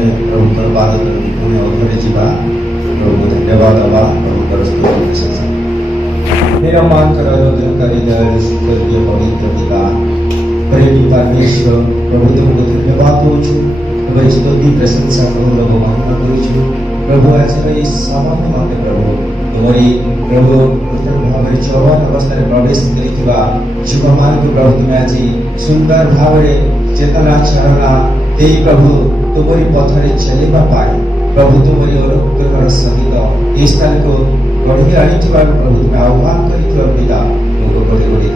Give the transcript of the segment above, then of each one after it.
ଆମେ ପ୍ରଭୁଙ୍କର ପାଦ ତଳେ ପୁଣି ଅଧରେ ଯିବା। ପ୍ରଭୁ ଧନ୍ୟବାଦ ଦେବା, ପ୍ରଭୁଙ୍କର ସ୍ତୁତି ପ୍ରଶଂସା। निरमांकर योजनकारी दयालु स्वर्गीय पवित्र पिता प्रेमी परमेश्वर प्रभु तुमको धन्यवाद दौचु, तुम्हारी स्तुति प्रशंसा गौरव महिमा करुचु। प्रभु आज समय मते प्रभु तुम्हारी प्रभु उत्तर भाव जवान अवस्था प्रवेश करिथिबा युवा मान प्रभु तुम्हें आज सुंदर भाव चेतना चारणा दे प्रभु तुम्हारी पथरे चलवा पाए प्रभु तुम्हारी अनुग्रह सहित इस स्थान को बढ़ी आनी प्रभु तुम्हें आह्वान कर पिता तुमको बड़ी बड़ी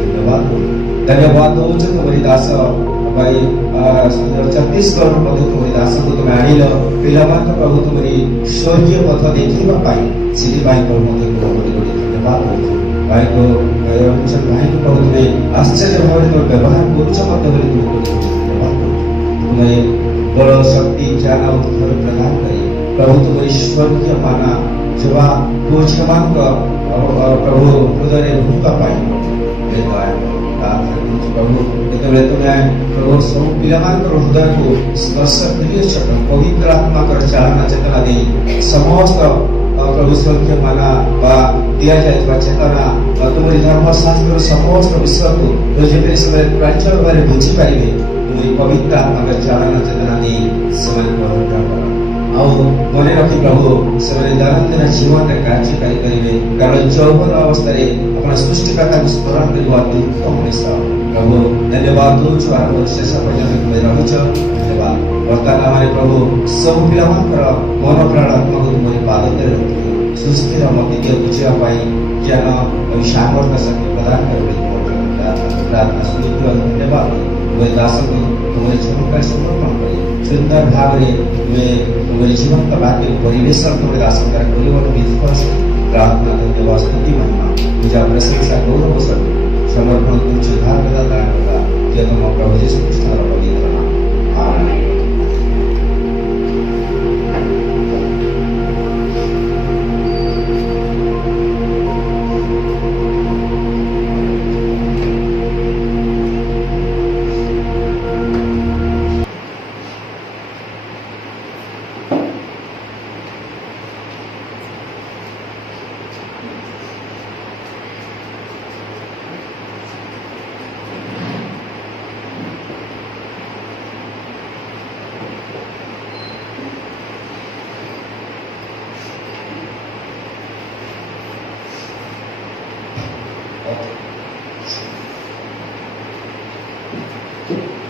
धन्यवाद दौच। तुम्हारी दास भाई छत्तीसगढ़ प्रभु तुम्हारी दास को तुम्हें आणिल पिला प्रभु तुम्हारी स्वर्गीय पथ देखा से प्रभु बड़ी बड़ी धन्यवाद दौच। भाई को भाई को प्रभु तुम्हें आश्चर्य भाव तुम व्यवहार तुम्हें बल शक्ति ज्ञान उत्तर प्रदान करी प्रभु तुम्हारी स्वर्गीय माना जवा पूजमान प्रभु हृदय भूमिका पाई प्रभु जेतबेले तुम्हें प्रभु सब पिलामान हृदय को स्पर्श कर पवित्र आत्मा कर चालना चेतना दे समस्त प्रभु स्वर्गीय माना दिया जाए चेतना तुम्हारी धर्मशास्त्र समस्त विषय को जो समय प्राचीन भाव बुझी पारे तुम्हारी पवित्र आत्मा कर चालना चेतना दे समय मन रखी प्रभु से दैनंदिन जीवन में कार्यकारी करेंगे कारण चौवन अवस्था अपना सृष्टिकर्ता को स्मरण करने अत्युत्तम मनीष प्रभु धन्यवाद दौचु। आरंभ शेष पर्यटन तुम्हें रहुच धन्यवाद वर्तमान प्रभु सब पिला मन प्राण आत्मा को तुम्हारी पाद तले रखी सुस्थिर मत बुझाई ज्ञान और सामर्थ्य शक्ति प्रदान कर प्रार्थना सुनित धन्यवाद तुम्हें दास को तुम्हारे जीवन का समर्पण करी सुंदर भाव तुम्हारे जीवन का वाक्य परिवेशन तुम्हें दास विश्वास प्रार्थना धन्यवाद स्तुति महिमा पूजा प्रशंसा गौरव समर्पण कुछ धार दान होगा जो तुम प्रभु यीशु कृष्ण पवित्र नाम आमीन।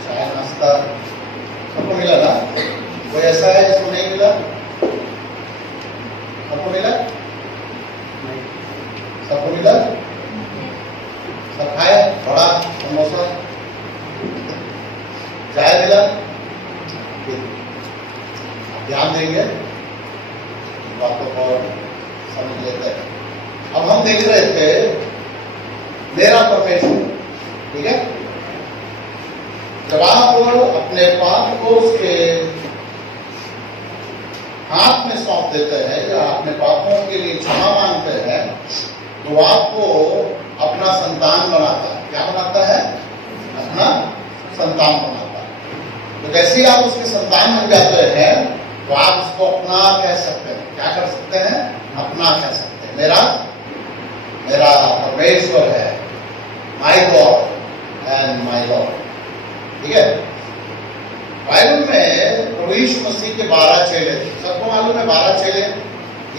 चाय नाश्ता सबको मिला ना? कोई ऐसा है जिसको नहीं मिला? सबको मिला? सबको मिला? सब खाए? बड़ा समोसा चाय मिला? ध्यान देंगे बातों को समझ लेते हैं। अब हम देख रहे थे मेरा परमेश्वर, ठीक है? जब आप अपने पाप को उसके हाथ में सौंप देते हैं या अपने पापों के लिए क्षमा मांगते हैं तो आपको अपना संतान बनाता है। क्या बनाता है? अपना संतान बनाता है। तो जैसे ही आप उसके संतान बन जाते हैं तो आप उसको अपना कह सकते हैं। क्या कर सकते हैं? अपना कह सकते हैं। मेरा परमेश्वर है, माई गॉड एंड माई लॉर्ड। ठीक है? बाइबल में प्रभु यीशु मसीह के 12 चेले थे। सबको मालूम है 12 चेले?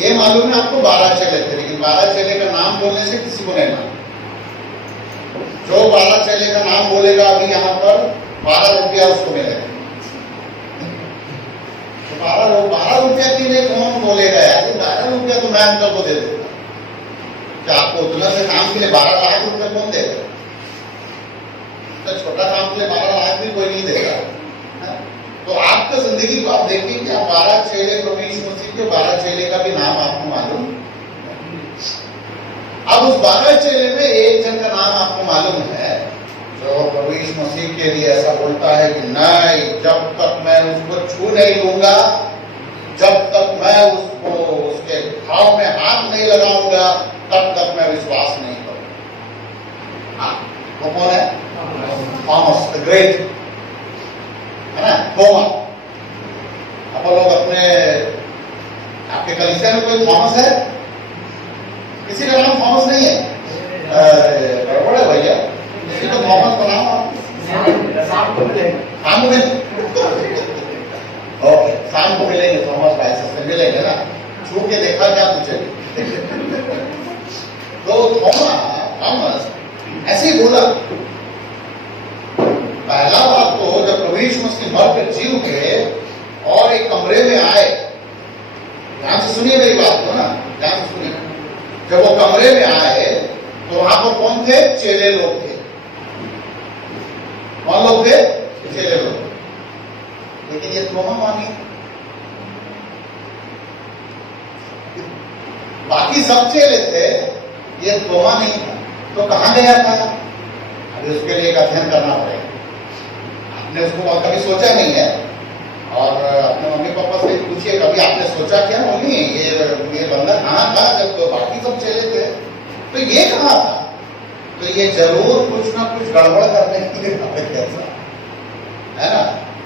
ये मालूम है आपको 12 चेले थे, लेकिन 12 चेले का नाम बोलने से किसी को नहीं मालूम। जो 12 चेले का नाम बोलेगा अभी यहाँ पर 12 रुपया उसको मिलेगा। तो 12 रुपया के लिए कौन बोलेगा यार? 12 रुपया तो मैं अंकल को दे देता। क्या आपको उतना से काम के लिए 12 लाख रुपया कौन देगा? छोटा काम के लिए 12 लाख भी कोई नहीं देगा। तो आपका जिंदगी को आप देखिए कि आप 12 चेले प्रभु यीशु मसीह के 12 चेले का भी नाम आपको मालूम। अब उस 12 चेले में एक जन का नाम आपको मालूम है जो प्रभु यीशु मसीह के लिए ऐसा बोलता है कि नहीं, जब तक मैं उसको छू नहीं लूंगा, जब तक मैं उसको उसके घाव में हाथ नहीं लगाऊंगा, तब तक मैं विश्वास नहीं करूंगा। वो कौन है? थॉमस द ग्रेट, है ना? थोमा। अब लोग अपने, आपके कलीसिया में कोई थॉमस है? किसी का नाम थॉमस नहीं है? गड़बड़ है भैया, किसी को थॉमस बनाओ आप। शाम को मिलेंगे ओके, शाम को मिलेंगे थॉमस भाई से मिलेंगे ना, छू के देखा क्या पूछेंगे। तो थॉमस ऐसे ही बोला। पहला बात तो जब प्रभु यीशु मसीह मर कर जी उठे और एक कमरे में आए, ध्यान से सुनिए मेरी बात को ना, ध्यान से सुनिए। जब वो कमरे में आए तो वहां पर कौन थे? चेले लोग थे। कौन लोग थे? चेले लोग। लेकिन ये थोमा मानी, बाकी सब चेले थे, ये थोमा नहीं था। तो कहां गया था? अभी उसके लिए एक अध्ययन करना पड़ेगा। आपने उसको कभी सोचा नहीं है, और अपने मम्मी पापा से पूछिए कभी आपने सोचा क्या मम्मी ये बंदा कहाँ था जब तो बाकी सब चेले थे, तो ये कहाँ था? तो ये जरूर कुछ ना कुछ गड़बड़ करने के लिए कैसा है ना।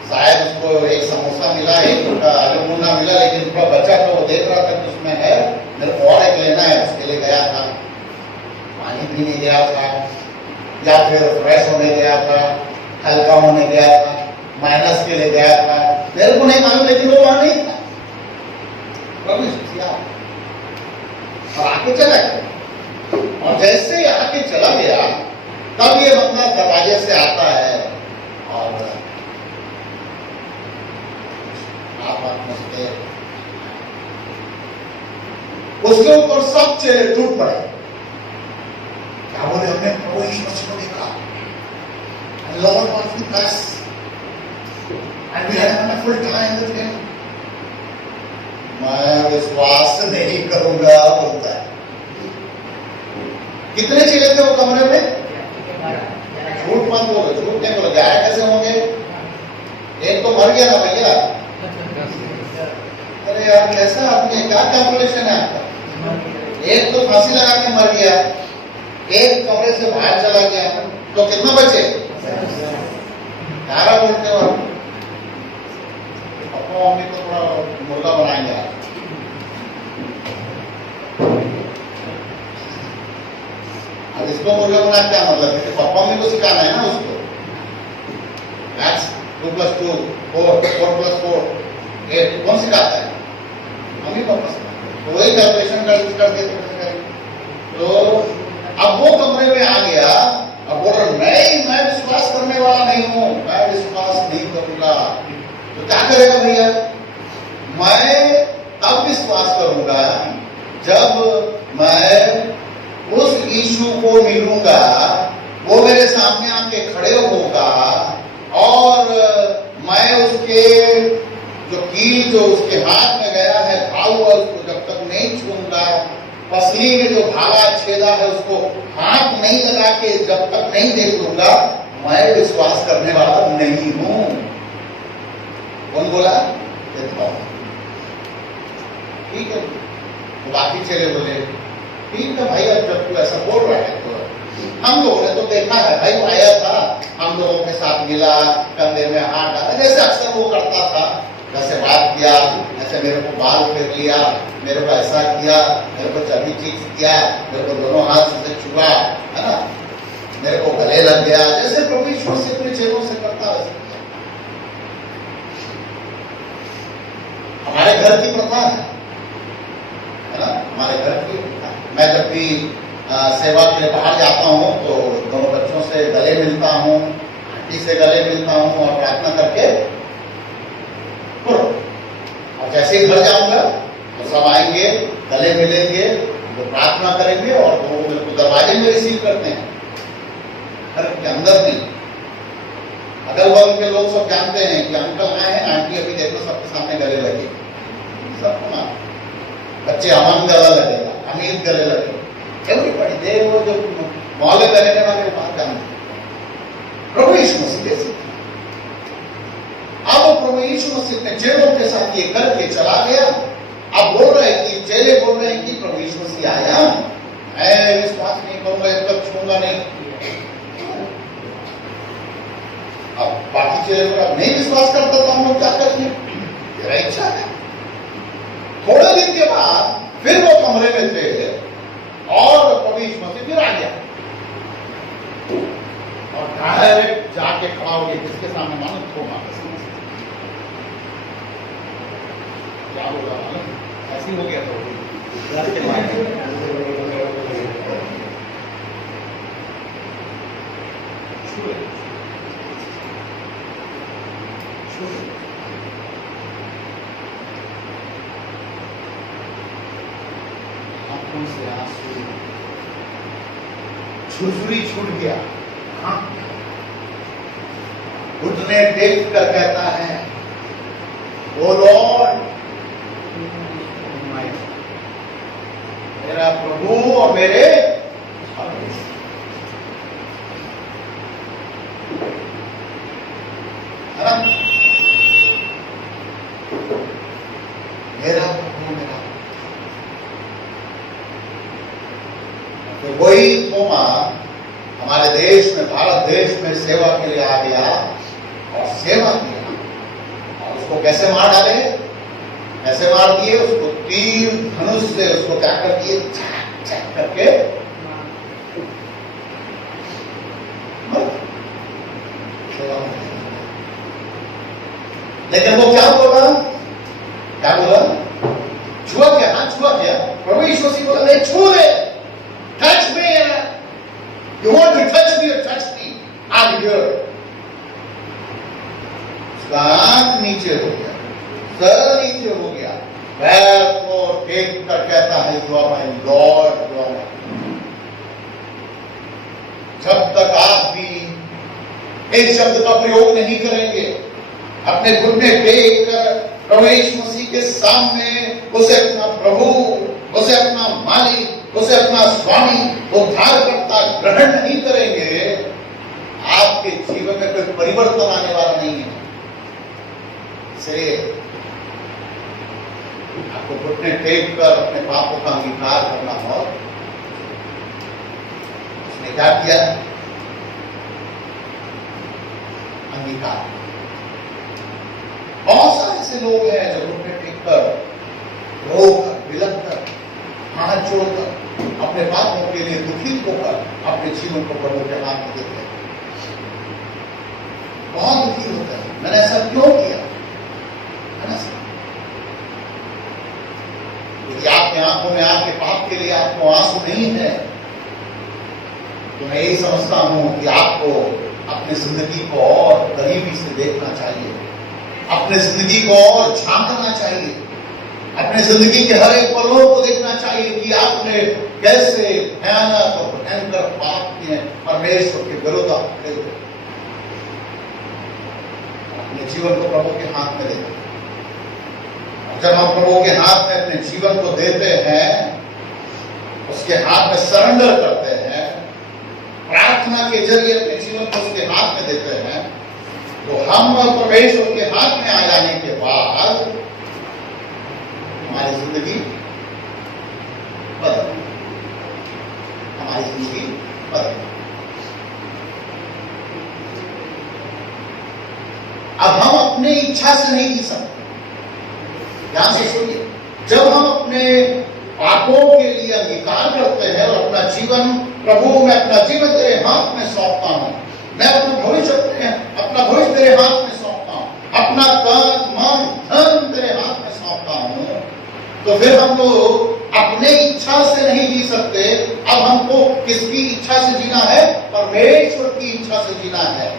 शायद उसको एक समोसा मिला, एक आलू मुन्ना मिला, लेकिन उसका बच्चा तो वो देख रहा था कि उसमें है, मेरे को और एक लेना है, उसके लिए गया था। पानी पीने गया था, या फिर फ्रेश होने गया था, हल्का होने गया था, माइनस के लिए गया था, मेरे को नहीं मालूम, लेकिन वो वहां नहीं था। और आके चला गया, और जैसे ही आके चला गया तब ये बंदा दरवाजे से आता है और उसके ऊपर सब चेहरे टूट पड़े। क्या बोले? हमने प्रभु यीशु मसीह को देखा, Lord was with us and we had a wonderful time with him. मैं विश्वास नहीं करूंगा बोलता है। कितने चेले थे वो कमरे में? झूठ मत बोलो, झूठ नहीं बोलो। 11 कैसे होंगे? एक तो मर गया ना भैया। अरे यार कैसा आदमी, क्या कैलकुलेशन है आपका? एक तो फांसी लगा के मर गया, एक कमरे से बाहर चला गया, तो कितना बचे? 11 बोलते हो। पापा मम्मी को थोड़ा मुर्गा बनाएंगे आप। अब इसको मुर्गा बना क्या मतलब? क्योंकि पापा मम्मी को सिखाना है ना उसको। मैथ्स 2 + 2 4, 4 + 4 8, कौन सिखाता है? मम्मी पापा से। तो वही कैलकुलेशन कर देते हैं। तो अब वो कमरे में आ गया, अब बोल रहा नहीं मैं विश्वास करने वाला नहीं हूं, मैं विश्वास नहीं करूंगा। तो क्या करेगा भैया? मैं तब विश्वास करूंगा जब मैं उस यीशु को मिलूंगा, वो मेरे सामने आके खड़े होगा और मैं उसके जो कील जो उसके हाथ में गया है घाव हुआ, उसको जब तक नहीं छूंगा, पसली में जो भाला छेदा है उसको हाथ नहीं लगा के जब तक नहीं देख लूंगा, मैं विश्वास करने वाला नहीं हूं। कौन बोला? ठीक है। तो बाकी चेले बोले ठीक है भाई, अब जब तू ऐसा बोल रहा है तो हम लोगों ने तो देखा है भाई, वो आया था, हम लोगों के साथ मिला, कंधे में हाथ डाला, जैसे अक्सर वो करता था, जैसे बात किया, ऐसे मेरे को बाल फेर लिया, मेरे को ऐसा किया, मेरे को चबी चीज किया, मेरे को दोनों हाथ से छुआ, है ना, मेरे को गले लग गया, जैसे प्रभु यीशु से अपने चेलों से करता है। हमारे घर की प्रथा है ना, हमारे घर की प्रथा। मैं जब भी सेवा के लिए बाहर जाता हूँ तो दोनों बच्चों से गले मिलता हूँ, आंटी से गले मिलता हूँ और प्रार्थना करके और जैसे ही घर जाऊंगा तो सब आएंगे, गले मिलेंगे, वो प्रार्थना करेंगे और वो मेरे को दरवाजे में रिसीव करते हैं, घर के अंदर नहीं। अगल बगल के लोग सब जानते हैं कि अंकल आए हैं, आंटी अभी देखो सबके सामने गले लगे, सबको ना, बच्चे अमन गला लगेगा, अमीर गले लगेगा, एवरीबॉडी दे वो जो मोहल्ले में रहने वाले बात जानते। प्रभु यीशु मसीह ऐसे थे। अब वो प्रभु यीशु मसीह ने चेलों के साथ ये करके चला गया। अब बोल रहे हैं कि चेले बोल रहे हैं कि प्रभु यीशु मसीह आया, मैं विश्वास नहीं करूंगा, जब तक छूंगा नहीं। अब बाकी चेले बोला नहीं विश्वास करता तो हम लोग क्या करेंगे? मेरा इच्छा है। थोड़े दिन के बाद फिर वो कमरे में थे और प्रभु यीशु मसीह फिर आ गया और डायरेक्ट जाके खड़ा हो गया किसके सामने, मानो थोमा के सामने। क्या होगा मालूम, ऐसी हो गया तो आंखों से आंसू, झुरझुरी छूट गया। घुटने टेक कर कहता है, ओ लॉर्ड, मेरा प्रभु और मेरे मेरा प्रभु मेरा। तो वही थोमा हमारे देश में, भारत देश में सेवा के लिए आ गया और सेवा किया। और उसको कैसे मार डाले, कैसे मार दिए, उसको तीर धनुष से उसको क्या कर दिए, चैक चैक करके लेकिन वो क्या बोला, क्या बोला, छुआ क्या, हाँ छुआ क्या, प्रभु यीशु मसीह बोला नहीं छू ले, touch me, you want to touch me, touch me, I am here. उसका आंख नीचे हो गया, सर नीचे हो गया, पैर को टेक कर कहता है, you are my Lord, you are my. जब तक आप भी इस शब्द का प्रयोग नहीं करेंगे, अपने घुटने टेक कर प्रभु यीशु मसीह के सामने उसे अपना प्रभु, उसे अपना मालिक, उसे अपना स्वामी, उद्धारकर्ता ग्रहण नहीं करेंगे, आपके जीवन में कोई परिवर्तन आने वाला नहीं है। इसलिए आपको घुटने टेक कर अपने पापों का अंगीकार करना हो। उसने क्या किया, अंगीकार। बहुत सारे ऐसे लोग हैं जो घुटने टेक कर, रोकर, विलक कर, हाथ जोड़कर, अपने पापों के लिए दुखित होकर अपने जीवन को प्रभु के हाथ में देते हैं। बहुत दुखी होता है, मैंने ऐसा क्यों किया, यदि आपके आंखों में आपके पाप के लिए आपको आंसू नहीं है, तो मैं यही समझता हूं कि आपको अपनी जिंदगी को और करीबी से देखना चाहिए, अपने जिंदगी को और झांकना चाहिए, अपने जिंदगी के हर एक पलों को देखना चाहिए कि आपने कैसे भयानक और भयंकर पाप किए, परमेश्वर के विरुद्ध आप खड़े हुए। अपने जीवन को प्रभु के हाथ में देना। जब हम प्रभु के हाथ में अपने जीवन को देते हैं, उसके हाथ में सरेंडर करते हैं, प्रार्थना के जरिए अपने जीवन को उसके हाथ में देते हैं, तो हम परमेश्वर के हाथ में आ जाने के बाद हमारी जिंदगी बदल, हमारी जिंदगी बदल। अब हम अपनी इच्छा से नहीं जी सकते। ध्यान से सुनिए, जब हम अपने पापों के लिए अंगीकार करते हैं और अपना जीवन, प्रभु मैं अपना जीवन तेरे हाथ में सौंपता हूं, मैं अपना भविष्य तेरे हाथ में सौंपता हूं, अपना तन मन धन तेरे हाथ में सौंपता हूं, तो फिर हम लोग अपने इच्छा से नहीं जी सकते। अब हमको किसकी इच्छा से जीना है, परमेश्वर की इच्छा से जीना है,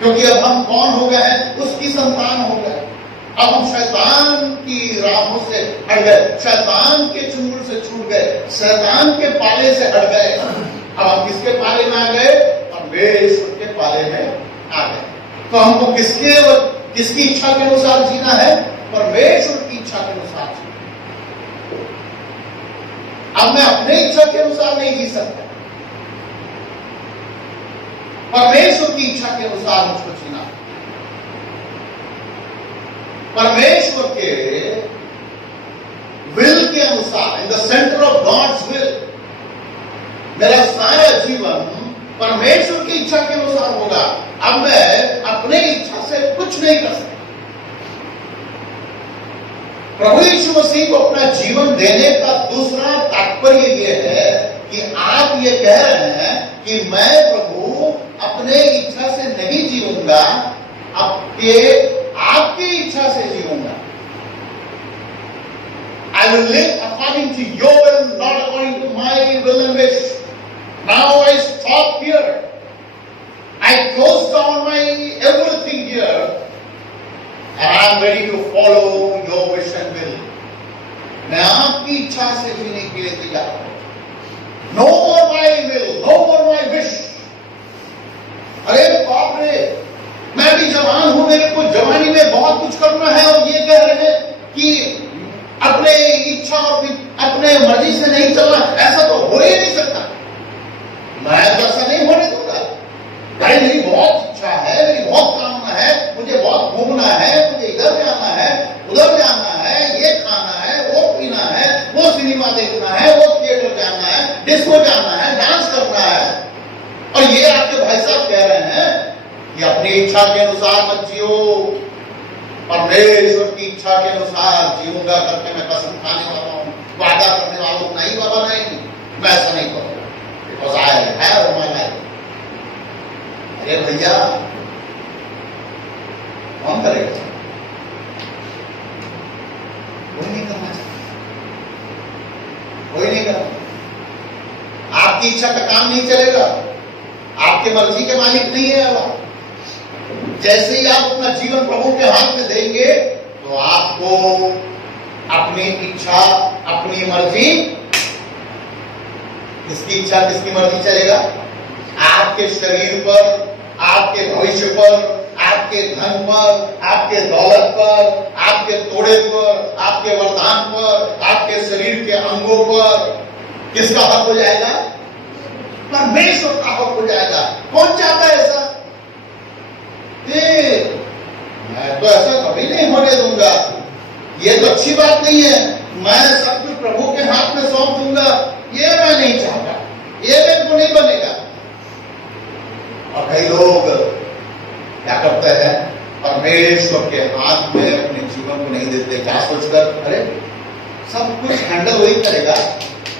क्योंकि अब हम कौन हो गए हैं, उसकी संतान हो गए। अब हम शैतान की राहों से हट गए, शैतान के चुंगल से छूट गए, शैतान के पाले से हट गए। अब हम किसके पाले में आ गए, परमेश्वर के पाले में आ गए। तो हमको किसकी इच्छा के अनुसार जीना है, परमेश्वर की इच्छा के अनुसार जीना। अब मैं अपने इच्छा के अनुसार नहीं जी सकता, परमेश्वर की इच्छा के अनुसार मुझको जीना। परमेश्वर के विल के अनुसार, in the centre of God's will, मेरा सारा जीवन परमेश्वर की इच्छा के अनुसार होगा। अब मैं अपने इच्छा से कुछ नहीं कर सकता। प्रभु यीशु मसीह को अपना जीवन देने का दूसरा तात्पर्य यह है कि आप ये कह रहे हैं कि मैं प्रभु अपने इच्छा से नहीं जीऊंगा, आपकी इच्छा से जीऊंगा। I will live according to your will, not according to my will and wish. Now I stop here. I close down my everything here, and I am ready to follow your wish and will. मैं आपकी इच्छा से जीने के लिए तैयार हूं। No more my will, no more my wish. अरे बाप रे, मैं भी जवान हूं, मेरे को जवानी में बहुत कुछ करना है, और ये कह रहे हैं कि अपने इच्छा और अपने मर्जी से नहीं चलना, ऐसा तो हो ही नहीं सकता। मैं तो ऐसा नहीं होने दूंगा। भाई मेरी बहुत इच्छा है, मेरी बहुत कामना है, मुझे बहुत घूमना है, मुझे इधर जाना है, उधर जाना है, ये खाना है, वो पीना है, वो सिनेमा देखना है, वो थिएटर जाना है, डिस्को जाना है, डांस करना है। और ये आपके भाई साहब कह रहे हैं कि अपनी इच्छा के अनुसार मत जियो, परमेश्वर की इच्छा के अनुसार जीऊंगा करके मैं कसम खाने वाला हूं, वादा करने वाला हूं। नहीं बाबा नहीं, मैं ऐसा नहीं करूंगा, because I have my life. अरे भैया, कौन करेगा? कोई नहीं करना चाहता, कोई नहीं करना। आपकी इच्छा का काम नहीं चलेगा, आपके मर्जी के मालिक नहीं है वो। जैसे ही आप अपना जीवन प्रभु के हाथ में देंगे, तो आपको अपनी इच्छा, अपनी मर्जी, किसकी इच्छा किसकी मर्जी चलेगा? आपके शरीर पर, आपके भविष्य पर, आपके धन पर, आपके दौलत पर, आपके तोड़े पर, आपके वरदान पर, आपके शरीर के अंगों पर किसका हक हो जाएगा? परमेश्वर का हक हो जाएगा। कौन चाहता है ऐसा? मैं तो ऐसा कभी नहीं होने दूंगा, ये तो अच्छी बात नहीं है। मैं सब कुछ प्रभु के हाथ में सौंप दूंगा, ये मैं नहीं चाहता, ये मेरे को नहीं बनेगा। और कई लोग क्या करते हैं? परमेश्वर के हाथ में अपने जीवन को नहीं देते। क्या सोचकर? अरे सब कुछ हैंडल वही करेगा।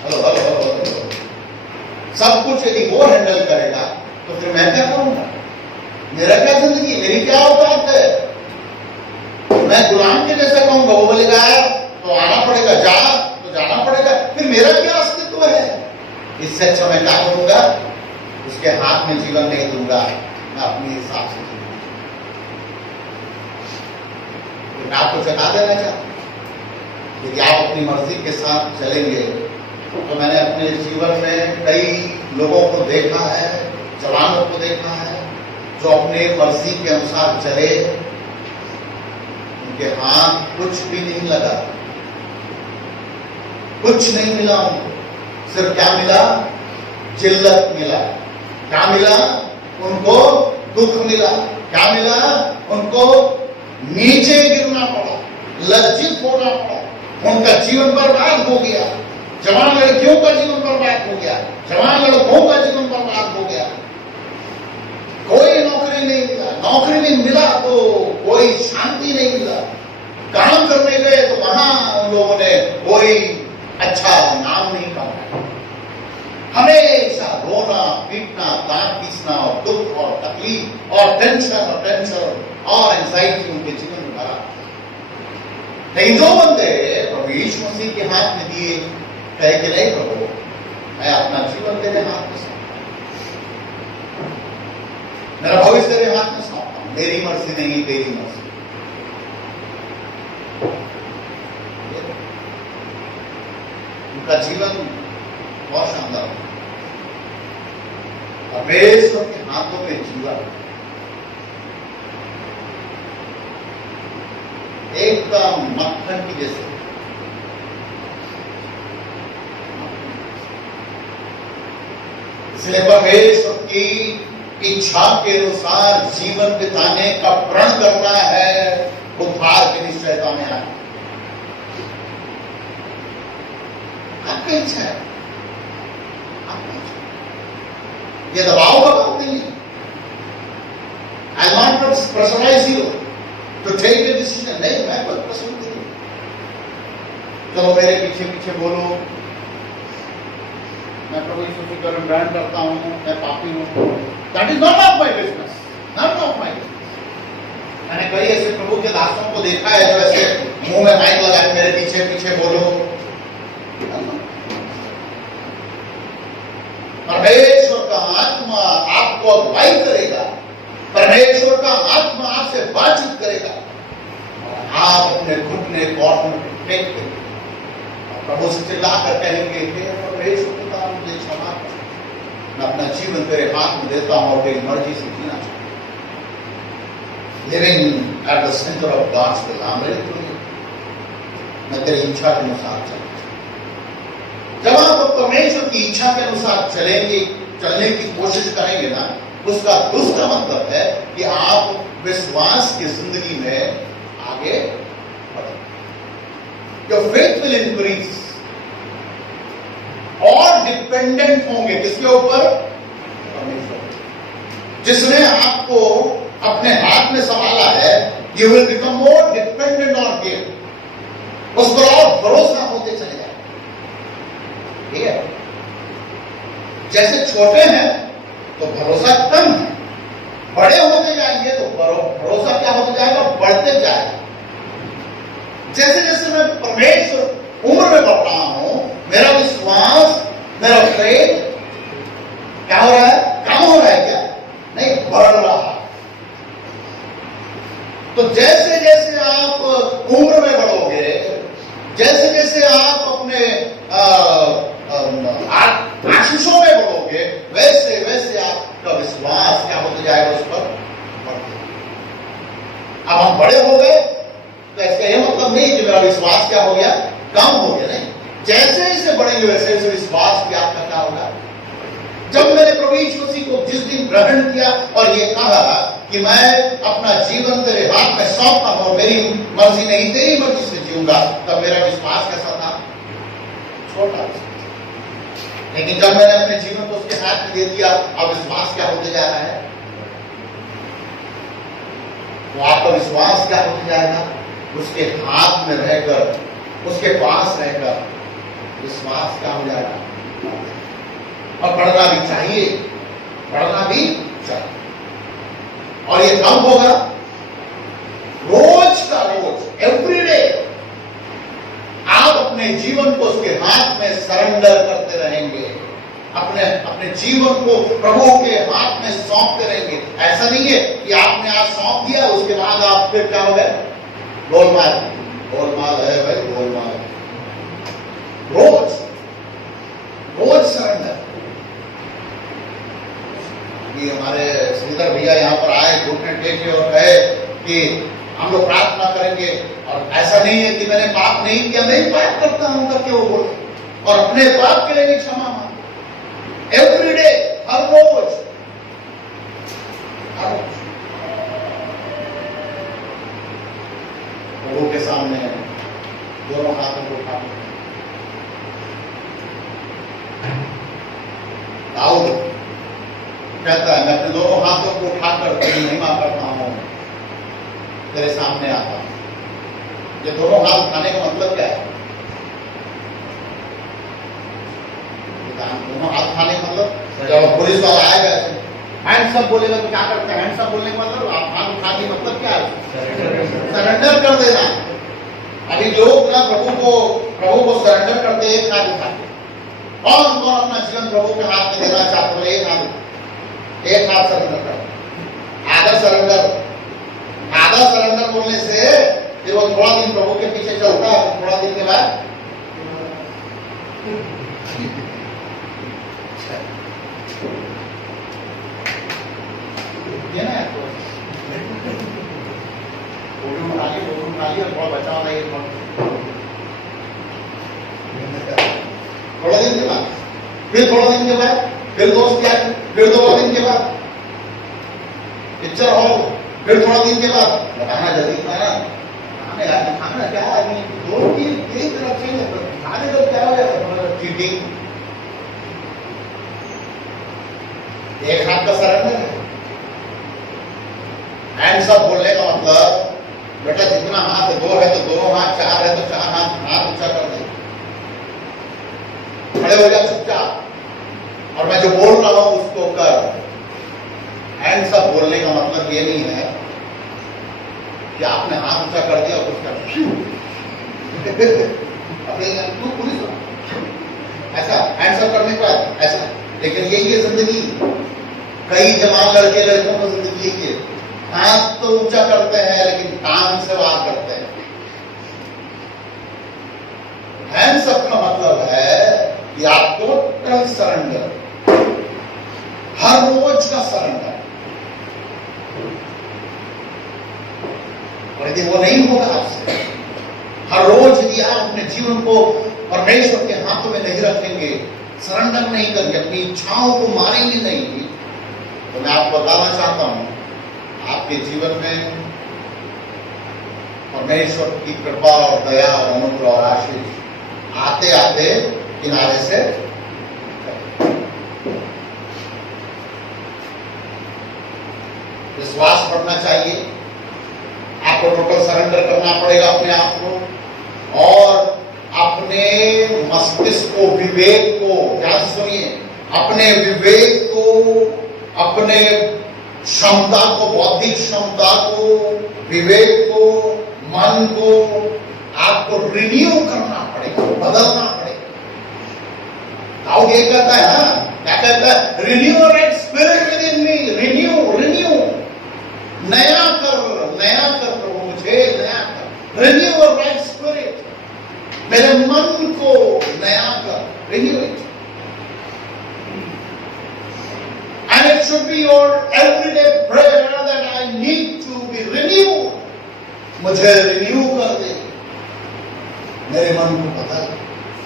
हेलो हेलो हेलो हेलो, सब कुछ यदि वो हैंडल करेगा तो फिर मैं क्या करूंगा? मेरा क्या जिंदगी, मेरी क्या औकात है? मैं गुलाम के जैसा कहूंगा, वो बोलेगा तो आना पड़ेगा, जा तो जाना पड़ेगा, फिर मेरा क्या अस्तित्व है? इससे अच्छा मैं क्या करूंगा? उसके हाथ में जीवन नहीं दूंगा, मैं अपने हिसाब से जीऊंगा। मैं आपको चेता देना चाहता हूं, यदि आप अपनी मर्जी के साथ चलेंगे तो मैंने अपने जीवन में कई लोगों को देखा है, जवानों को देखा है, जो अपने मर्जी के अनुसार चले, उनके हाथ कुछ भी नहीं लगा, कुछ नहीं मिला उनको। सिर्फ क्या मिला? जिल्लत मिला। क्या मिला? उनको दुख मिला। क्या मिला? उनको नीचे गिरना पड़ा, लज्जित होना पड़ा, उनका जीवन बर्बाद हो गया। जवान लड़कियों का जीवन बर्बाद हो गया, जवान लड़कों का जीवन बर्बाद हो गया। कोई नौकरी नहीं मिला, नौकरी नहीं मिला तो कोई शांति नहीं मिला। काम करने गए तो वहां उन लोगों ने कोई अच्छा नाम नहीं कमाया। हमेशा रोना पीटना, दांत पीसना और दुख और तकलीफ और टेंशन और एंजाइटी उनके जीवन में भरा। लेकिन जो बंदे प्रभु यीशु मसीह के हाथ में दिए, कहे कि नहीं प्रभु, मैं अपना जीवन तेरे हाथ में सौंपता हूं, मेरा भविष्य तेरे हाथ में सौंपता हूं, मेरी मर्जी नहीं तेरी मर्जी। उनका जीवन बहुत शानदार, परमेश्वर के हाथों में जीवन एकदम मक्खन की जैसे। इसलिए परमेश्वर की इच्छा के अनुसार जीवन बिताने का प्रण करना है, उद्धार की निश्चयता में आए। आपकी इच्छा है, आपकी इच्छा, ये दबाव का बात नहीं है। I want to pressurise you to take a decision. नहीं, मैं कोई प्रेशर नहीं, चलो मेरे पीछे पीछे बोलो, मैं प्रभु यीशु की ग्रहण करता हूँ, मैं पापी हूँ। That is not of my business, not of my business. मैंने कई ऐसे प्रभु के दासों को देखा है जो ऐसे मुंह में माइक लगा के मेरे पीछे पीछे बोलो। परमेश्वर का आत्मा आपको अगुवाई करेगा, परमेश्वर का आत्मा आपसे बातचीत करेगा, आप अपने घुटने कौन टेक देंगे, प्रभु से चिल्ला कर कहेंगे, हे परमेश्वर पिता मुझे क्षमा कर, मैं अपना जीवन तेरे हाथ में देता हूं और तेरी मर्जी से जीना चाहता हूं। Living at the centre of God's will, मैं तेरी इच्छा के अनुसार चलूंगा। जब आप परमेश्वर की इच्छा के अनुसार चलेंगे, चलने की कोशिश करेंगे ना, उसका दूसरा मतलब है कि आप विश्वास की जिंदगी में आगे बढ़ेंगे। Your faith will increase और डिपेंडेंट होंगे किसके ऊपर? परमेश्वर। जिसने आपको अपने हाथ में संभाला है, you will become more dependent on him, उस पर और भरोसा होते चले जाए। ठीक है? जैसे छोटे हैं तो भरोसा कम है, बड़े होते जाएंगे तो भरोसा क्या होते जाएगा? बढ़ते जाएगा। जैसे जैसे मैं परमेश्वर उम्र में बढ़ रहा हूं, मेरा विश्वास, मेरा फेथ क्या हो रहा है? कम हो रहा है क्या? नहीं, बढ़ रहा है। तो जैसे जैसे आप उम्र में बढ़ोगे, जैसे जैसे आप अपने आशीषों में बढ़ोगे, वैसे वैसे आपका विश्वास क्या होते जाएगा? उस पर बढ़ते। अब हम बड़े हो गए तो इसका यह मतलब नहीं कि मेरा विश्वास क्या हो गया? कम हो गया। नहीं, जैसे जैसे बढ़ेंगे वैसे वैसे विश्वास भी आपका क्या होगा? जब मैंने प्रभु यीशु मसीह को जिस दिन ग्रहण किया और ये कहा कि मैं अपना जीवन तेरे हाथ में सौंपता हूं, मेरी मर्जी नहीं तेरी मर्जी से जीऊंगा, तब मेरा विश्वास कैसा था? छोटा। लेकिन जब मैंने अपने जीवन को उसके हाथ में दे दिया, अब विश्वास क्या होते जा रहा है? तो आपका विश्वास क्या होते जाएगा? उसके हाथ में रहकर, उसके पास रहकर विश्वास क्या हो जाएगा? और बढ़ना भी चाहिए, बढ़ना भी चाहिए। और ये कब होगा? रोज का रोज, एवरीडे आप अपने जीवन को उसके हाथ में सरेंडर करते रहेंगे, अपने जीवन को प्रभु के हाथ में सौंपते रहेंगे। ऐसा नहीं है कि आपने आज सौंप दिया, उसके बाद आप फिर क्या हो गए? गोलमाल, गोलमाल है भाई, गोलमाल। रोज रोज सरेंडर। कि हमारे श्रीधर भैया यहाँ पर आए, घुटने टेके और कहे कि हम लोग प्रार्थना करेंगे, और ऐसा नहीं है कि मैंने पाप नहीं किया, मैं ही पाप करता हूं करके वो बोले, और अपने पाप के लिए भी क्षमा मांगे। एवरीडे, हर रोज, हर रोज प्रभु के सामने दोनों हाथों को उठा। दाऊद कहता है, मैं अपने दोनों हाथों को उठाकर तेरी महिमा करता हूं, तेरे सामने आता हूं। ये दोनों हाथ उठाने का मतलब क्या है? दोनों हाथ उठाने का मतलब, जब पुलिस वाला आएगा हैंड्स अप बोलेगा तो क्या करते हैं? हैंड्स अप बोलने का मतलब आप हाथ उठाने का मतलब क्या है? सरेंडर कर देना। अभी लोग ना प्रभु को सरेंडर करते, एक हाथ उठाते। कौन कौन अपना जीवन प्रभु के हाथ में देना चाहते हो? एक हाथ सरेंडर कर। आधा सरेंडर बोलने से फिर वो थोड़ा दिन प्रभु के पीछे चलता है, थोड़ा दिन के बाद थोड़ा बचाव नहीं, थोड़ा दिन के बाद, फिर थोड़ा दिन के बाद, फिर दोस्त यार, फिर 2 दिन के बाद पिक्चर हॉल, फिर थोड़ा दिन के बाद खाना जल्दी खाना क्या आदमी दोनों की एक तरफ से खाने का क्या हो चीटिंग। एक हाथ का सरेंडर है। हैंड्स अप बोलने का मतलब बेटा जितना हाथ 2 है तो दोनों हाथ, 4 है तो 4 हाथ ऊंचा कर दे। खड़े हो जा चुपचाप, और मैं जो बोल रहा हूं उसको कर। हैंड्स अप बोलने का मतलब ये नहीं है कि आपने हाथ ऊंचा कर दिया और उसका तू पुलिस हो ऐसा हैंड्स अप करने का ऐसा। लेकिन यही है जिंदगी, कई जवान लड़के लड़कों को जिंदगी यही है, हाथ तो ऊंचा करते हैं लेकिन टांग से वार करते हैं। हैंड्स अप का मतलब है कि आपको टोटल सरेंडर, हर रोज का सरेंडर। और यदि वो नहीं होगा आपसे, हर रोज यदि आप अपने जीवन को परमेश्वर के हाथों में नहीं रखेंगे, सरेंडर नहीं करेंगे, अपनी इच्छाओं को मारेंगे नहीं, तो मैं आपको बताना चाहता हूं आपके जीवन में परमेश्वर की कृपा और दया और अनुग्रह और आशीष आते आते किनारे से विश्वास बढ़ना चाहिए। आपको टोटल सरेंडर करना पड़ेगा अपने आप को, और अपने मस्तिष्क को, विवेक को, ध्यान से सुनिए, अपने विवेक को, अपने क्षमता को, बौद्धिक क्षमता को, विवेक को, मन को आपको रिन्यू करना पड़ेगा, बदलना पड़ेगा। दाऊद ये कहता है ना, क्या कहता है? Renew a right spirit with in me, renew, नया कर प्रभु, मुझे नया कर, रिन्यू अ राइट स्पिरिट, मेरे मन को नया कर, renew it. And it should be your everyday prayer that I need to be renewed. मुझे रिन्यू कर दे, मेरे मन को बदल,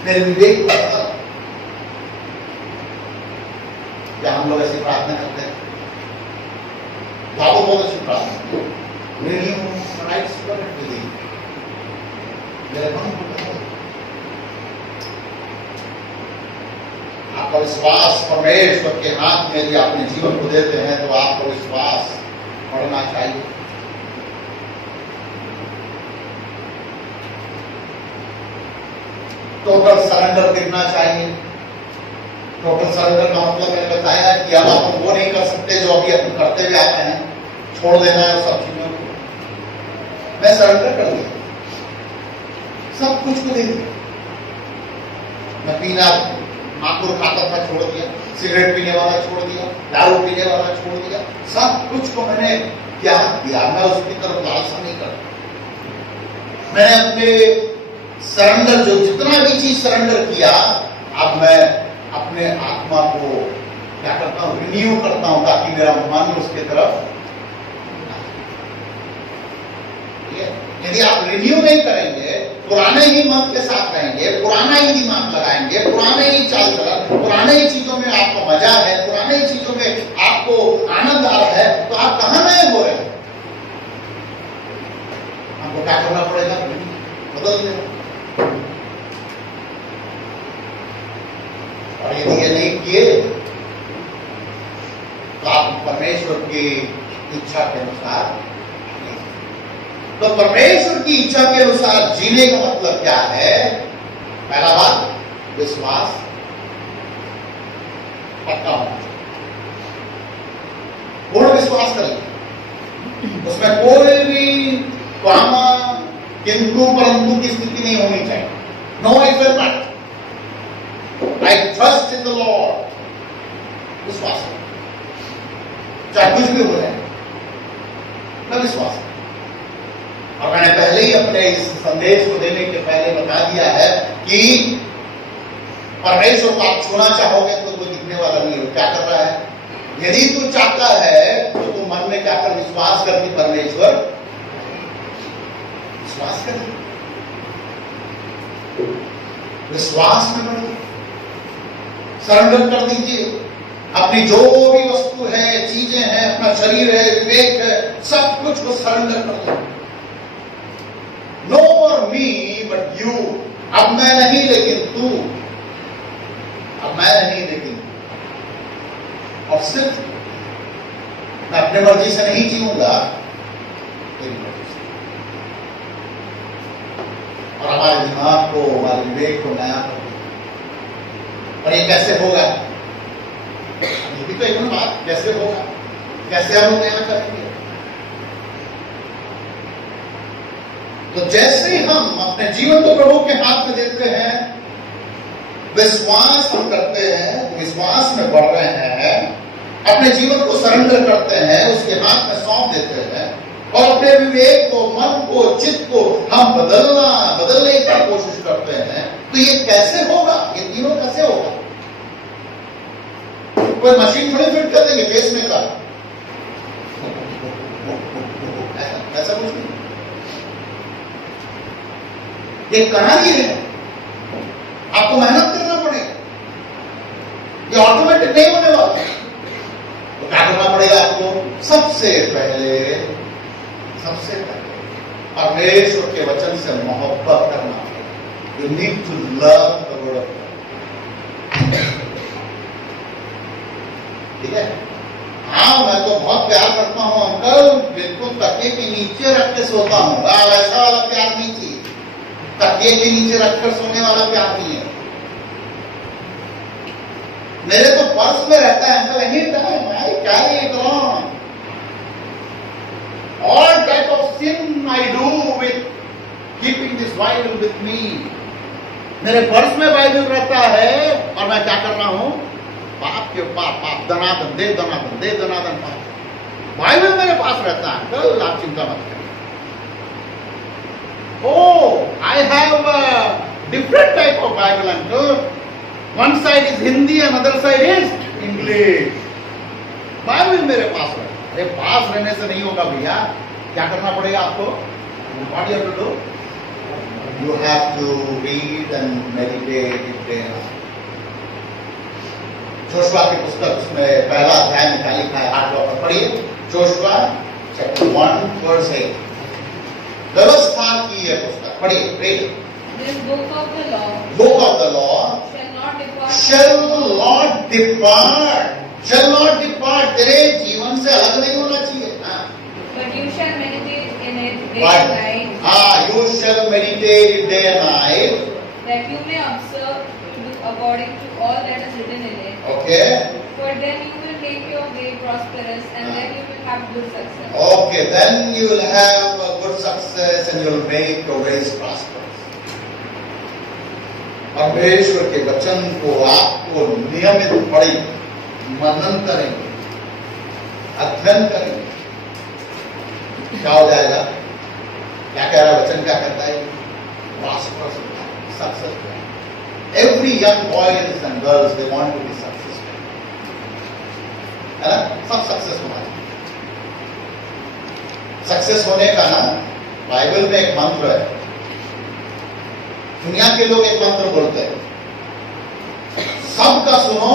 मेरे विवेक को बदल। क्या हम लोग ऐसी प्रार्थना करते हैं? बहुत अच्छी प्रार्थना, renew right spirit with in, मेरे मन को बदल। आपका विश्वास परमेश्वर के हाथ में यदि अपने जीवन को देते हैं तो आपका विश्वास बढ़ना चाहिए। टोटल सरेंडर दिखना चाहिए। टोटल सरेंडर का मतलब मैंने बताया कि अब आप वो नहीं कर सकते जो अभी अपन करते हुए आते हैं, छोड़ देना है सब चीजों को। मैं सरेंडर कर दिया, सब कुछ को दे दिया। मैं पीना माकुर खाता था, छोड़ दिया, सिगरेट पीने वाला छोड़ दिया, दारू पीने वाला छोड़ दिया, सब कुछ को मैंने त्याग दिया। मैं उसकी तरफ लालसा नहीं करता। मैंने अपने सरेंडर, जो जितना भी चीज सरेंडर किया, अब मैं अपने आत्मा को क्या करता हूं? रिन्यू करता हूं, ताकि मेरा मन उसके तरफ। यदि आप रिन्यू नहीं करेंगे, पुराने ही मन के साथ रहेंगे, पुराना ही दिमाग लगाएंगे, पुराने ही चाल चलन, पुराने ही चीजों में आपको मजा है, पुराने ही चीजों में आपको आनंद आ रहा है, तो आप कहां नए हो रहे हैं? आपको क्या करना पड़ेगा? बदल देना। और यदि ये नहीं किए तो आप परमेश्वर की इच्छा के अनुसार, तो परमेश्वर की इच्छा के अनुसार जीने का मतलब क्या है? पहला बात, विश्वास पक्का होना चाहिए, पूर्ण विश्वास करें, उसमें कोई भी कामा किंतु परंतु की स्थिति नहीं होनी चाहिए। Know if not, I trust in the Lord, विश्वास करें, चाहे कुछ भी हो जाए, मैं विश्वास करें। और मैंने पहले ही अपने इस संदेश को देने के पहले बता दिया है कि परमेश्वर को आप छूना चाहोगे तो कोई दिखने वाला नहीं हो, क्या कर रहा है? यदि तू चाहता है तो तू मन में क्या कर? विश्वास कर कि परमेश्वर, विश्वास कर, विश्वास में बढ़िए, सरेंडर कर दीजिए। अपनी जो भी वस्तु है, चीजें हैं, अपना शरीर है, विवेक है, सब कुछ को सरेंडर कर दो। No for me but you, अब मैं नहीं लेकिन तू, अब मैं नहीं लेकिन, और सिर्फ मैं अपने मर्जी से नहीं जीऊंगा, तेरी मर्जी से। और हमारे दिमाग को, हमारे विवेक को नया कर, और ये कैसे होगा? ये भी तो एक बात, कैसे होगा, कैसे हम नया करेंगे? तो जैसे हम अपने जीवन को प्रभु के हाथ में देते हैं, विश्वास हम करते हैं, विश्वास में बढ़ रहे हैं, अपने जीवन को सरेंडर करते हैं, उसके हाथ में सौंप देते हैं और अपने विवेक को, मन को, चित्त को हम बदलने की कोशिश करते हैं, तो ये कैसे होगा? ये तीनों कैसे होगा? कोई मशीन थोड़ी फिट कर देंगे फेस में का, ऐसा कुछ नहीं। ये कहानी है, आपको मेहनत करना पड़ेगा, ये ऑटोमेटिक नहीं होने वाला। तो क्या करना पड़ेगा आपको? सबसे पहले परमेश्वर के वचन से मोहब्बत करना पड़ेगा। You need to love the word of God. ठीक है? हाँ, मैं तो बहुत प्यार करता हूं अंकल, बिल्कुल तकिए के नीचे रख के सोता हूं। ऐसा वाला प्यार नहीं चाहिए, तकिए के नीचे रखकर सोने वाला प्यार नहीं है। मेरे तो पर्स में रहता है uncle, any time I carry it on. All type of sin I do with keeping this Bible with me. मेरे पर्स में बाइबल रहता है और मैं क्या कर रहा हूं? पाप के पाप, दनादन दे दनादन पाप। बाइबल मेरे पास रहता है, कल आप चिंता मत करिए। Oh, I have a different type of Bible, uncle. One side is Hindi and other side is English. Bible मेरे पास रहता है। अरे पास रहने से नहीं होगा भैया, क्या करना पड़ेगा आपको? What you have to do? You have to read and meditate in prayer. Joshua की पुस्तक, उसमें पहला अध्याय में क्या लिखा है? 8 पर पढ़िए। Joshua chapter 1 verse 8। व्यवस्था की यह पुस्तक पढ़िए, read. This book of the law shall not depart. तेरे जीवन से अलग नहीं होना चाहिए। But you shall meditate in it day and night. You shall meditate day and night. That you may observe to do according to all that is written in it. Okay. For then you will make your way prosperous, and then you will have good success. Okay, then you will have a good success and you will make your ways prosperous. परमेश्वर के वचन को आपको नियमित पढ़ें, मनन करेंगे, अध्ययन करेंगे, क्या हो जाएगा? क्या कह रहा है वचन? क्या कहता है? Prosperous, successful. Every young boys and girls, they want to be successful. है ना? सब सक्सेस होना चाहिए। सक्सेस होने का ना बाइबल में एक मंत्र है। दुनिया के लोग एक मंत्र बोलते हैं, सबका सुनो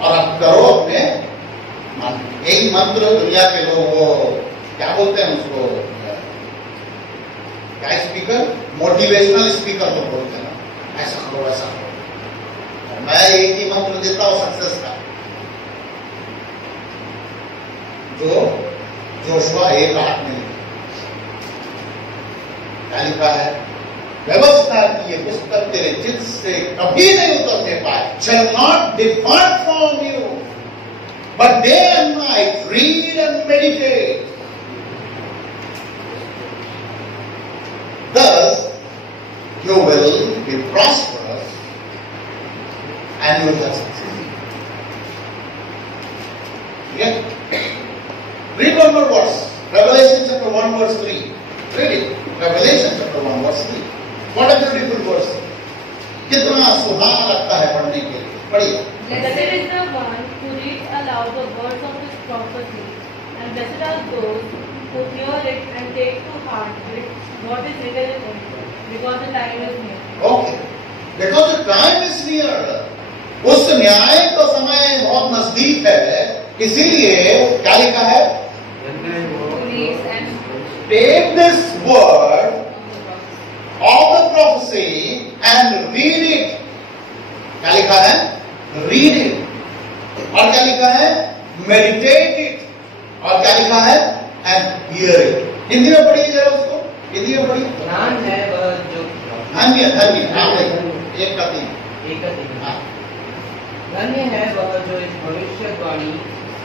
और अब करो अपने मन। एक मंत्र दुनिया के लोग वो क्या बोलते हैं उसको, क्या स्पीकर, मोटिवेशनल स्पीकर लोग बोलते हैं, ऐसा करो ऐसा करो। मैं एक ही मंत्र देता हूं सक्सेस का, जो जोशुआ 1:8 में क्या लिखा है? व्यवस्था की ये पुस्तक तेरे चित्त से कभी नहीं उतरने पाए। Shall not depart from you, but day and night read and meditate. Thus you will be prosperous and you will have success. Okay? Read one more verse. Revelation chapter 1 verse 3. Read it. Revelation chapter 1 verse 3. What a beautiful verse. कितना सुहाना लगता है पढ़ने के लिए। पढ़िए। Blessed is the one who reads aloud the words of this prophecy, and blessed are those who hear it and take to heart what is written in it, because the time is near. Okay. Because the time is near. उस न्याय का समय बहुत नजदीक है, इसीलिए क्या लिखा है? Take this word of the prophecy and read it. क्या लिखा है? Read it. और क्या लिखा है? Meditate it. और क्या लिखा है? And hear it. हिंदी में पढ़िए जरा उसको, हिंदी में पढ़िए। ध्यान है वह जो धन्य धन्य, हाँ एक का तीन। एक का तीन। हाँ धन्य है वह जो इस भविष्यवाणी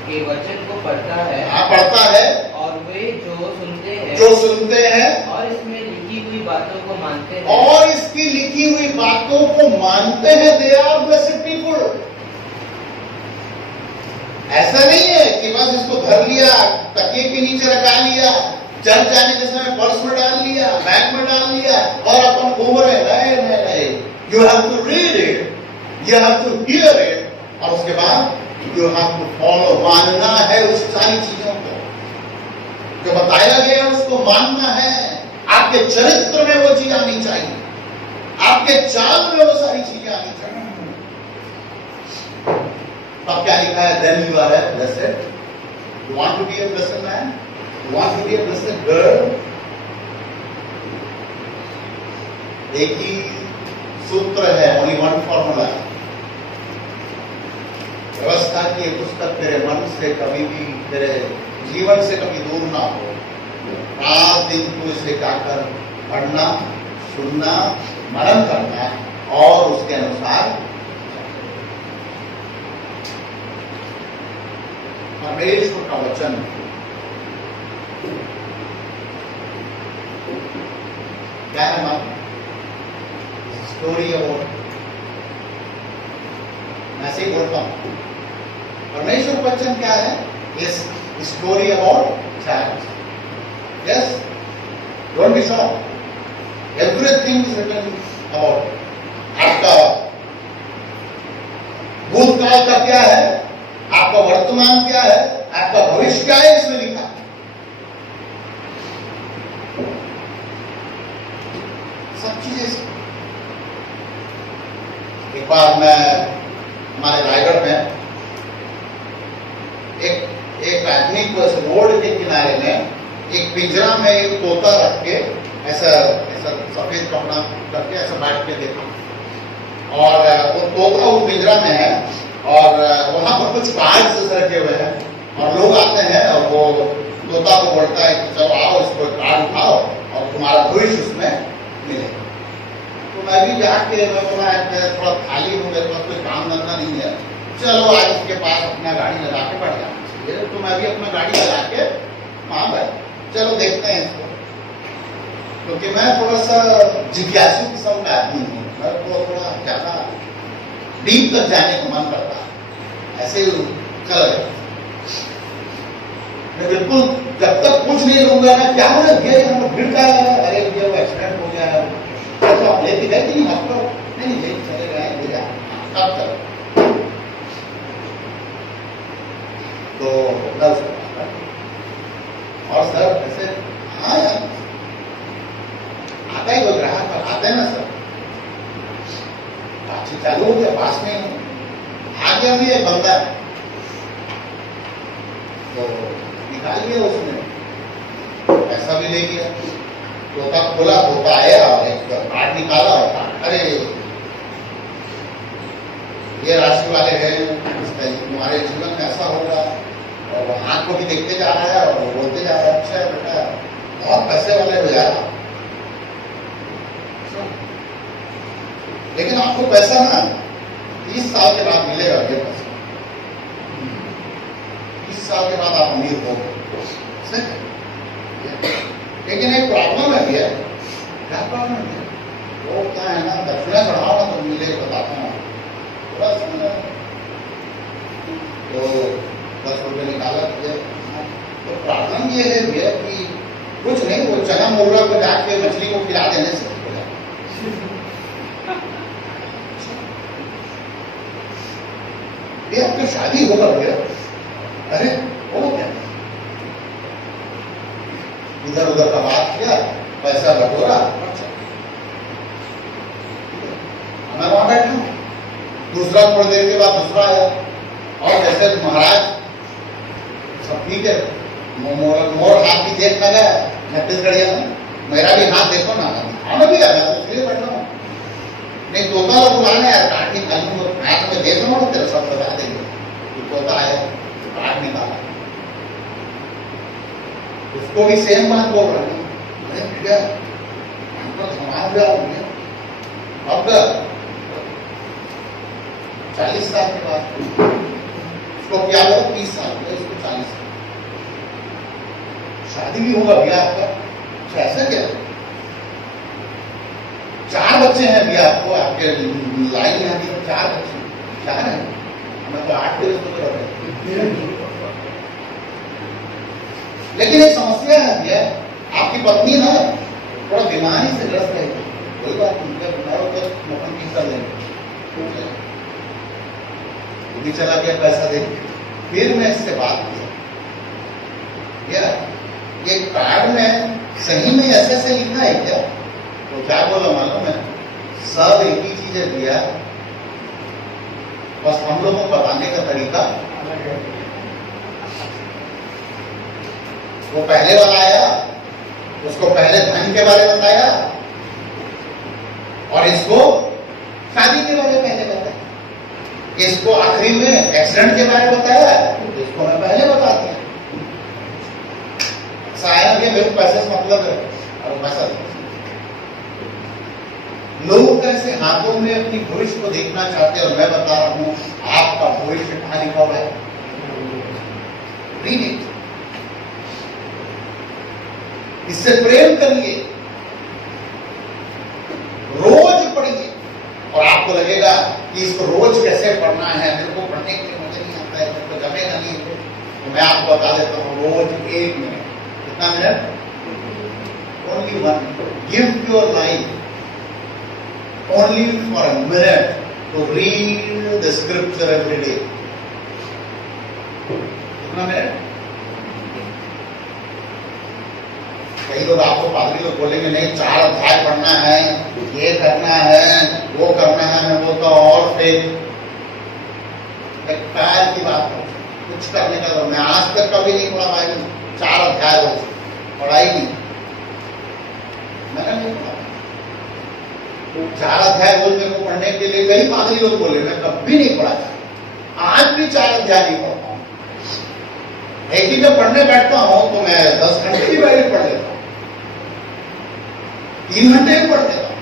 के वचन को पढ़ता है पढ़ता है और वे जो सुनते हैं और इसमें लिखी हुई बातों को मानते हैं और इसकी लिखी हुई बातों को मानते हैं। They are blessed people. ऐसा नहीं है कि बस इसको धर लिया, तकिए के नीचे रखा लिया, चर्च जाने के समय पर्स में डाल लिया, बैग में डाल लिया और अपन घूम रहे। नहीं, you have to read it, you have to hear it और उसके बाद यू हैव टू फॉलो। मानना है उस सारी चीजों को जो बताया गया, उसको मानना है। आपके चरित्र में वो चीज आनी चाहिए, आपके चाल में वो सारी चीजें आनी चाहिए। अब क्या लिखा है? Then you are blessed. You want to be a blessed man, you want to be a blessed girl. एक ही सूत्र है, ओनली वन फॉर्मूला। व्यवस्था की पुस्तक तेरे मन से कभी भी, तेरे जीवन से कभी दूर ना हो। रात दिन तू इसे गाकर पढ़ना, सुनना, मनन करना और उसके अनुसार परमेश्वर का वचन क्या है? मान स्टोरी अबाउट, मैं से बोलता हूं, परमेश्वर वचन क्या है? इस story about child. Yes, don't be shocked, everything is written about. आपका भूतकाल का क्या है, आपका वर्तमान क्या है, आपका भविष्य क्या है, इसमें लिखा। सब चीजें। एक बार मैं हमारे रायगढ़ में एक आदमी को रोड के किनारे में एक पिंजरा में एक तोता रख के ऐसा सफेद कपड़ा करके ऐसा बैठ के देखा और वो तोता उस पिंजरा में है और वहां पर कुछ कार्ड्स रखे हुए हैं और लोग आते हैं और वो तोता को बोलता है कि चलो आओ, इसको कार्ड उठाओ और तुम्हारा भविष्य उसमें मिलेगा। तो मैं भी जाके मैं थोड़ा खाली हूँ, मेरे पास कोई काम धंधा नहीं है, चलो आज इसके पास अपना गाड़ी लगा के बैठ जाना चाहिए। तो मैं भी अपना गाड़ी लगा के वहां बैठ, चलो देखते हैं इसको। क्योंकि मैं थोड़ा सा जिज्ञासु किस्म का आदमी हूँ, मैं थोड़ा ज्यादा डीप तक जाने को मन करता है। ऐसे चल रहे मैं बिल्कुल जब तक कुछ नहीं लूंगा ना, क्या हो गया भीड़ का, अरे ये एक्सीडेंट हो गया, तो आप लेके गए कि नहीं हॉस्पिटल? नहीं ले चले गए, ले जा कब तक। तो और सर ऐसे हाँ यार आता है कोई ग्राहक आते हैं ना सर, बातचीत चालू हो गया, पास में आ गया भी एक बंदा तो निकाल लिया उसने, पैसा भी ले गया। तोता खोला, तोता आया और एक कार्ड निकाला और अरे ये राशि वाले हैं, तुम्हारे जीवन में ऐसा होगा। और वो हाथ को भी देखते जा रहा है और वो बोलते जा रहा है, अच्छा बेटा बहुत पैसे वाले हो जा रहा, लेकिन आपको पैसा ना 30 साल के बाद मिलेगा। ये पैसा 30 साल के बाद आप अमीर हो। लेकिन एक प्रॉब्लम है भैया, क्या प्रॉब्लम है? वो क्या है ना, दक्षिणा चढ़ाओ ना तो मिले, बताता हूँ। तो 10 रुपये निकाला दिया। तो प्रॉब्लम ये है भैया कि कुछ नहीं, वो चना मुर्गा को जाके मछली को खिला देने से हो जाता। भैया आपकी शादी होगा भैया, अरे वो क्या, इधर उधर का बात किया, पैसा बटोरा, मैं वहां बैठा हूं। दूसरा थोड़ी देर के बाद दूसरा आया और जैसे महाराज सब ठीक है, मोर हाथ भी देख लगा छत्तीसगढ़िया में, मेरा भी हाथ देखो ना, खाना भी आ गया, इसलिए बैठा हूँ। नहीं तोता लोग बुलाने यार, काट निकालू हाथ में देख लो, तेरा सब बता देंगे। तो तोता आया, काट निकाला, उसको भी सेम बात बोल रहा है, अब 40 साल के बाद उसको क्या हो 30 साल में, उसको 40 साल, शादी भी होगा भैया आपका, अच्छा ऐसा क्या? 4 बच्चे हैं भैया आपको, आपके लाइन में आती है 4 बच्चे, 4 है, मैं तो 8 के उसको कर रहा हूं। लेकिन एक समस्या है भैया, आपकी पत्नी ना थोड़ा बीमारी से ग्रस्त है, कोई बात नहीं, जब बीमार होकर मौका की कर लेंगे, भी चला गया पैसा दे, फिर मैं इससे बात किया, ये कार्ड में सही में ऐसे लिखा है क्या? तो क्या बोला मालूम है, सब एक ही चीज है भैया, बस हम लोगों को बताने का तरीका, वो पहले वाला आया, उसको पहले धन के बारे में बताया और इसको शादी के बारे में पहले बताया, इसको आखिरी में एक्सीडेंट के बारे में बताया, इसको मैं पहले बता दिया। शायद ये मेरे पैसे से मतलब है और पैसा लोग कैसे हाथों में अपनी भविष्य को देखना चाहते हैं और मैं बता रहा हूं आपका भविष्य कहां लिखा हुआ है, रीड इट, इससे प्रेम करिए, रोज पढ़िए और आपको लगेगा कि इसको रोज कैसे पढ़ना है, मेरे को पढ़ने के लिए मुझे नहीं आता है, मेरे को जमेगा नहीं, तो मैं आपको बता देता हूं रोज 1 मिनट, कितना minute? Only 1, give your life only for a minute to read the scripture every day. कितना मिनट? कई लोग आपको पादरी लोग बोलेंगे नहीं 4 अध्याय पढ़ना है, ये करना है, वो करना है, मैं बोलता हूं और फिर पैर की बात है, कुछ करने का, मैं आज तक कभी नहीं पढ़ा बाइबल 4 अध्याय रोज, पढ़ाई नहीं, मैंने नहीं पढ़ा 4 अध्याय रोज मेरे को पढ़ने के लिए कई पादरी लोग बोले, मैं कभी नहीं पढ़ा था, आज भी 4 अध्याय नहीं पढ़ता हूं। एक ही जब पढ़ने बैठता हूं तो मैं 10 घंटे की बाइबल पढ़ लेता हूं, 3 घंटे भी पढ़ लेता हूं,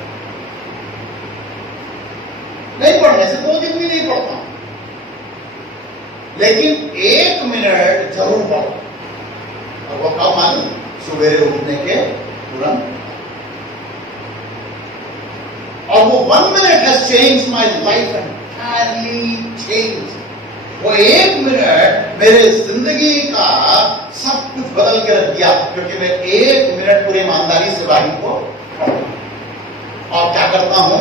नहीं पढ़ने से 2 दिन भी नहीं पढ़ता हूं, लेकिन 1 मिनट जरूर पढ़ता हूं। और वो कब मालूम? सुबह उठने के तुरंत, और वो 1 minute has changed my life entirely changed. वो 1 मिनट मेरे जिंदगी का सब कुछ बदल के रख दिया, क्योंकि मैं 1 मिनट पूरी ईमानदारी से बाइबल को और क्या करता हूं?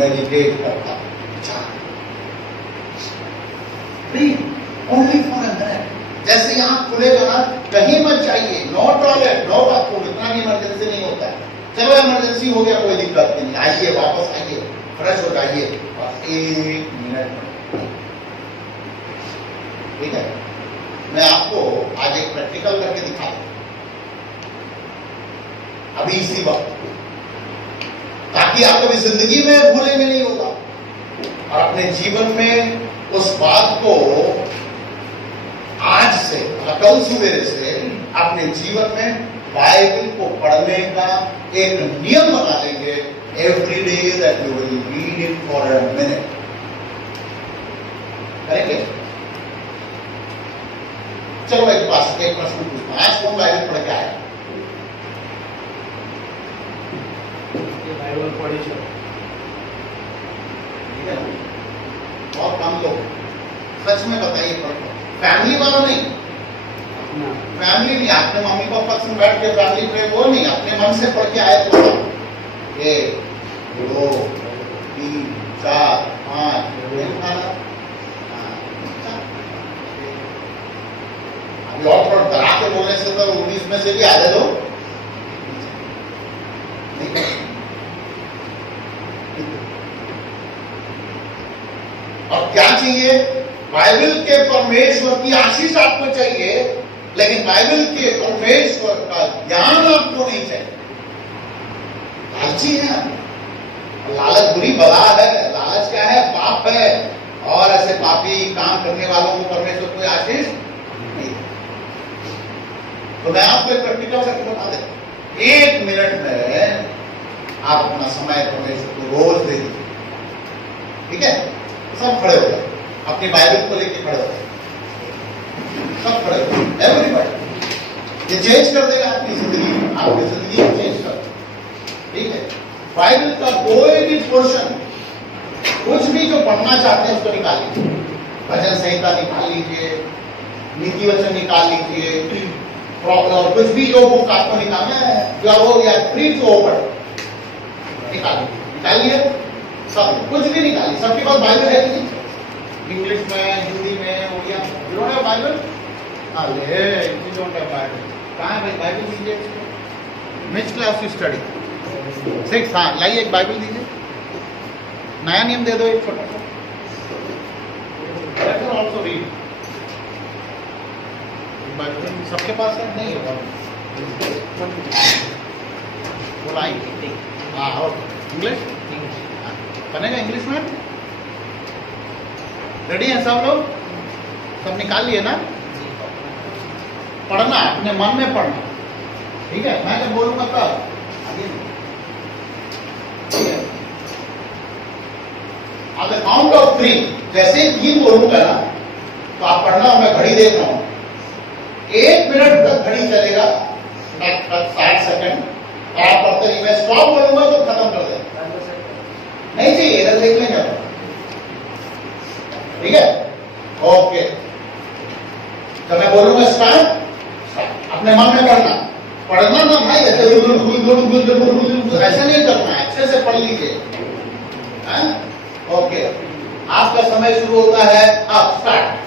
मेडिटेट करता हूं, ओनली फॉर अ मिनट। जैसे यहां खुलेगा ना, कहीं मत जाइए, नो टॉयलेट, नो बाथरूम, इतना भी इमरजेंसी नहीं होता है, चलो इमरजेंसी हो गया कोई दिक्कत नहीं, आइए वापस आइए, फ्रेश हो जाइए और 1 मिनट, ठीक है? मैं आपको आज एक प्रैक्टिकल करके दिखा दूं अभी इसी वक्त, ताकि आप कभी जिंदगी में भूलेंगे नहीं होगा और अपने जीवन में उस बात को आज से, कल सवेरे से अपने जीवन में बाइबल को पढ़ने का एक नियम बना लेंगे, every day that you will read it for a minute, करेंगे? चलो एक प्रश्न पूछता हूं, आज कौन बाइबल पढ़ के आया? बाइबल पढ़ी ठीक है ना? बहुत कम लोग, सच में बताइए पढ़ो, फैमिली वालों नहीं, फैमिली नहीं, अपने मम्मी पापा से बैठ के फैमिली पे वो नहीं, अपने मन से पढ़ के आए तो 1 2 3 4 5 अभी और थोड़ा डरा के बोलने से तो 19 में से भी आ रहे लोग, और क्या चाहिए? बाइबल के परमेश्वर की आशीष आपको चाहिए, लेकिन बाइबल के परमेश्वर का ज्ञान आपको नहीं चाहिए। लालची है, लालच बुरी बला है, लालच क्या है? पाप है, और ऐसे पापी काम करने वालों को परमेश्वर कोई आशीष नहीं। तो मैं आपको एक प्रैक्टिकल करके बता देता, 1 मिनट में आप अपना समय परमेश्वर को रोज दे दीजिए, ठीक है? सब खड़े हो जाए। अपनी बाइबल को लेके खड़े हो, सब खड़े हो, एवरीबॉडी। ये चेंज कर देगा आपकी जिंदगी, आपकी जिंदगी को चेंज कर देगा। ठीक है, बाइबल का कोई भी पोर्शन, कुछ भी जो पढ़ना चाहते हैं उसको निकाल लीजिए, भजन संहिता निकाल लीजिए, नीति वचन निकाल लीजिए, और कुछ भी जो बुक आपको निकालना है, या वो या फ्री टू ओपन निकालिए, सब कुछ भी निकालिए। सबके पास बाइबल है कि इंग्लिश में, हिंदी में, Odia, you don't have Bible? अरे यू डोंट हैव बाइबल, कहाँ है बाइबल? दीजिए। Which class you study? 6। हाँ, लाइए एक बाइबल दीजिए, नया नियम दे दो एक छोटा सा, ऑल्सो रीड। बाइबल सबके पास है? नहीं होगा, बोलाएंगे। हाँ, और इंग्लिश बनेगा इंग्लिश में? रेडी हैं सब लोग? सब निकाल लिए ना? पढ़ना, अपने मन में पढ़ना, ठीक है? मैं जब बोलूंगा तब आगे, ठीक है? ऑन द काउंट ऑफ 3, जैसे ही 3 बोलूंगा ना तो आप पढ़ना, मैं घड़ी देख रहा हूं, 1 मिनट तक घड़ी चलेगा, 60 सेकंड, आप पढ़ते नहीं। मैं स्टॉप बोलूंगा तो खत्म कर दें, नहीं चाहिए, इधर देख लेंगे, ठीक है? ओके, तो मैं बोलूंगा स्टार्ट, अपने मन में पढ़ना ना भाई, ऐसे नहीं करना, अच्छे से पढ़ लीजिए। ओके, आपका समय शुरू होता है अब, स्टार्ट।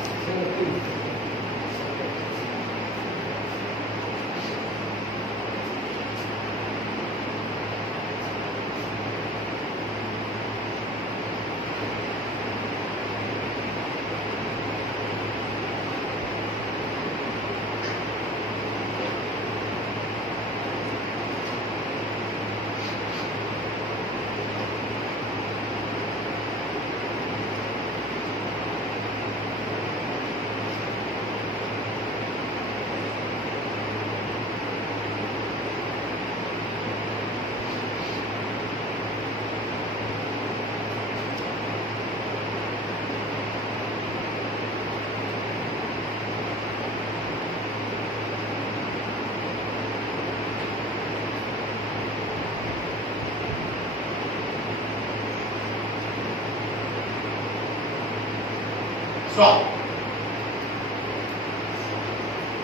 स्टॉप,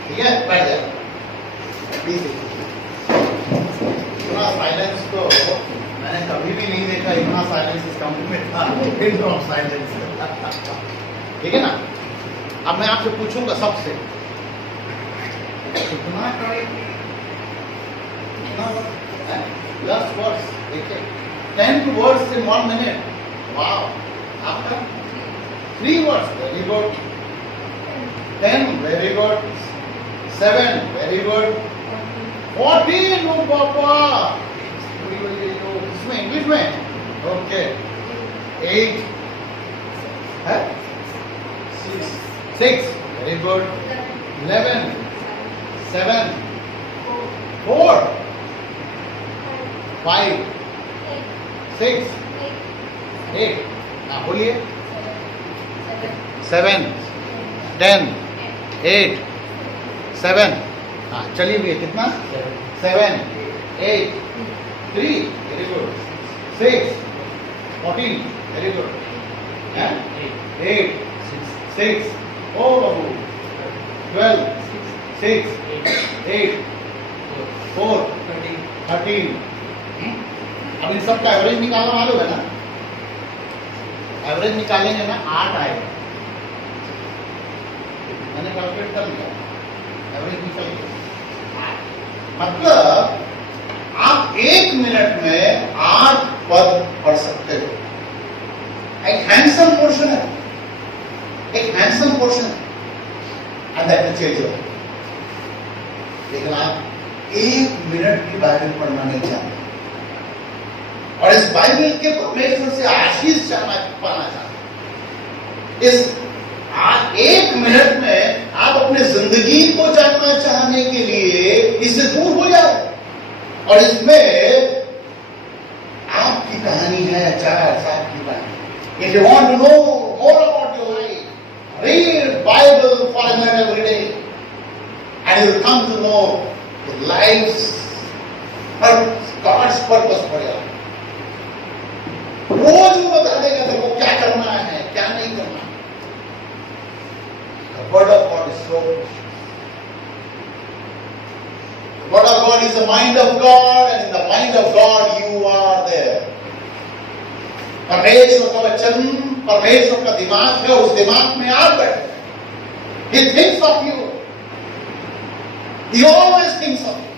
ठीक है? बैठ जाए। इतना साइलेंस तो मैंने कभी भी नहीं देखा, इतना साइलेंस इस कंपनी में था, साइलेंस, ठीक है ना? अब मैं आपसे पूछूंगा सबसे, कितना करें, 10 वर्ड्स, देखिए 10 वर्ड्स in 1 minute, वाह। आपका 3 words, very good. 10, very good. 7, very good. 14, no papa. इसमें इंग्लिश में, ओके। 8, है? 6, very good. 11, 7, 4, 5, 6, 8. हाँ, बोलिए। 7, 10, 8, 7, हाँ चलिए भैया, कितना? 7, 8, 3, वेरी गुड। 6, 14, very good. 8, 6, ओ बाबू, 12, 6, 8, 4, 13। अब इन सब का एवरेज निकालना मालूम है ना? एवरेज निकालेंगे ना, 8 आएगा। मैंने कैलकुलेट कर लिया, एवरेज निकल गया। मतलब आप 1 मिनट में 8 पद पढ़ सकते हो। एक हैंडसम पोर्शन है, एक हैंडसम पोर्शन है, and that will change your life. लेकिन आप 1 मिनट की बाइबल पढ़ना नहीं चाहते, और इस बाइबल के परमेश्वर से आशीष पाना चाहते। इस 1 मिनट में आप अपने जिंदगी को जानना चाहने के लिए इससे दूर हो जाए, और इसमें आपकी कहानी है, 4 साल की कहानी। If you want to know more about your life, परमेश्वर का वचन, परमेश्वर का दिमाग है, उस दिमाग में आप बैठे। He thinks of you. He always thinks of you.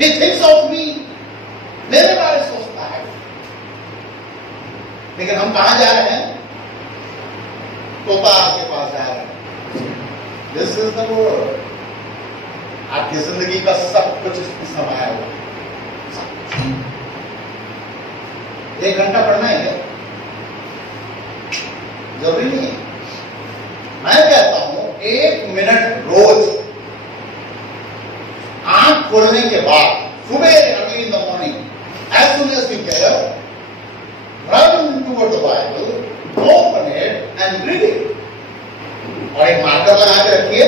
He thinks of me. मेरे बारे में सोचता है। लेकिन हम कहां जा रहे हैं? तोता के पास जा रहे हैं। This is the word. आपकी जिंदगी का सब कुछ इसमें समाया हुआ है। 1 घंटा पढ़ना है, जरूरी नहीं है। मैं कहता हूं 1 मिनट रोज आंख खोलने के बाद, सुबह early in the morning, as soon as you can, run toward the Bible, open it and read it. और एक मार्कर लगा के रखिए।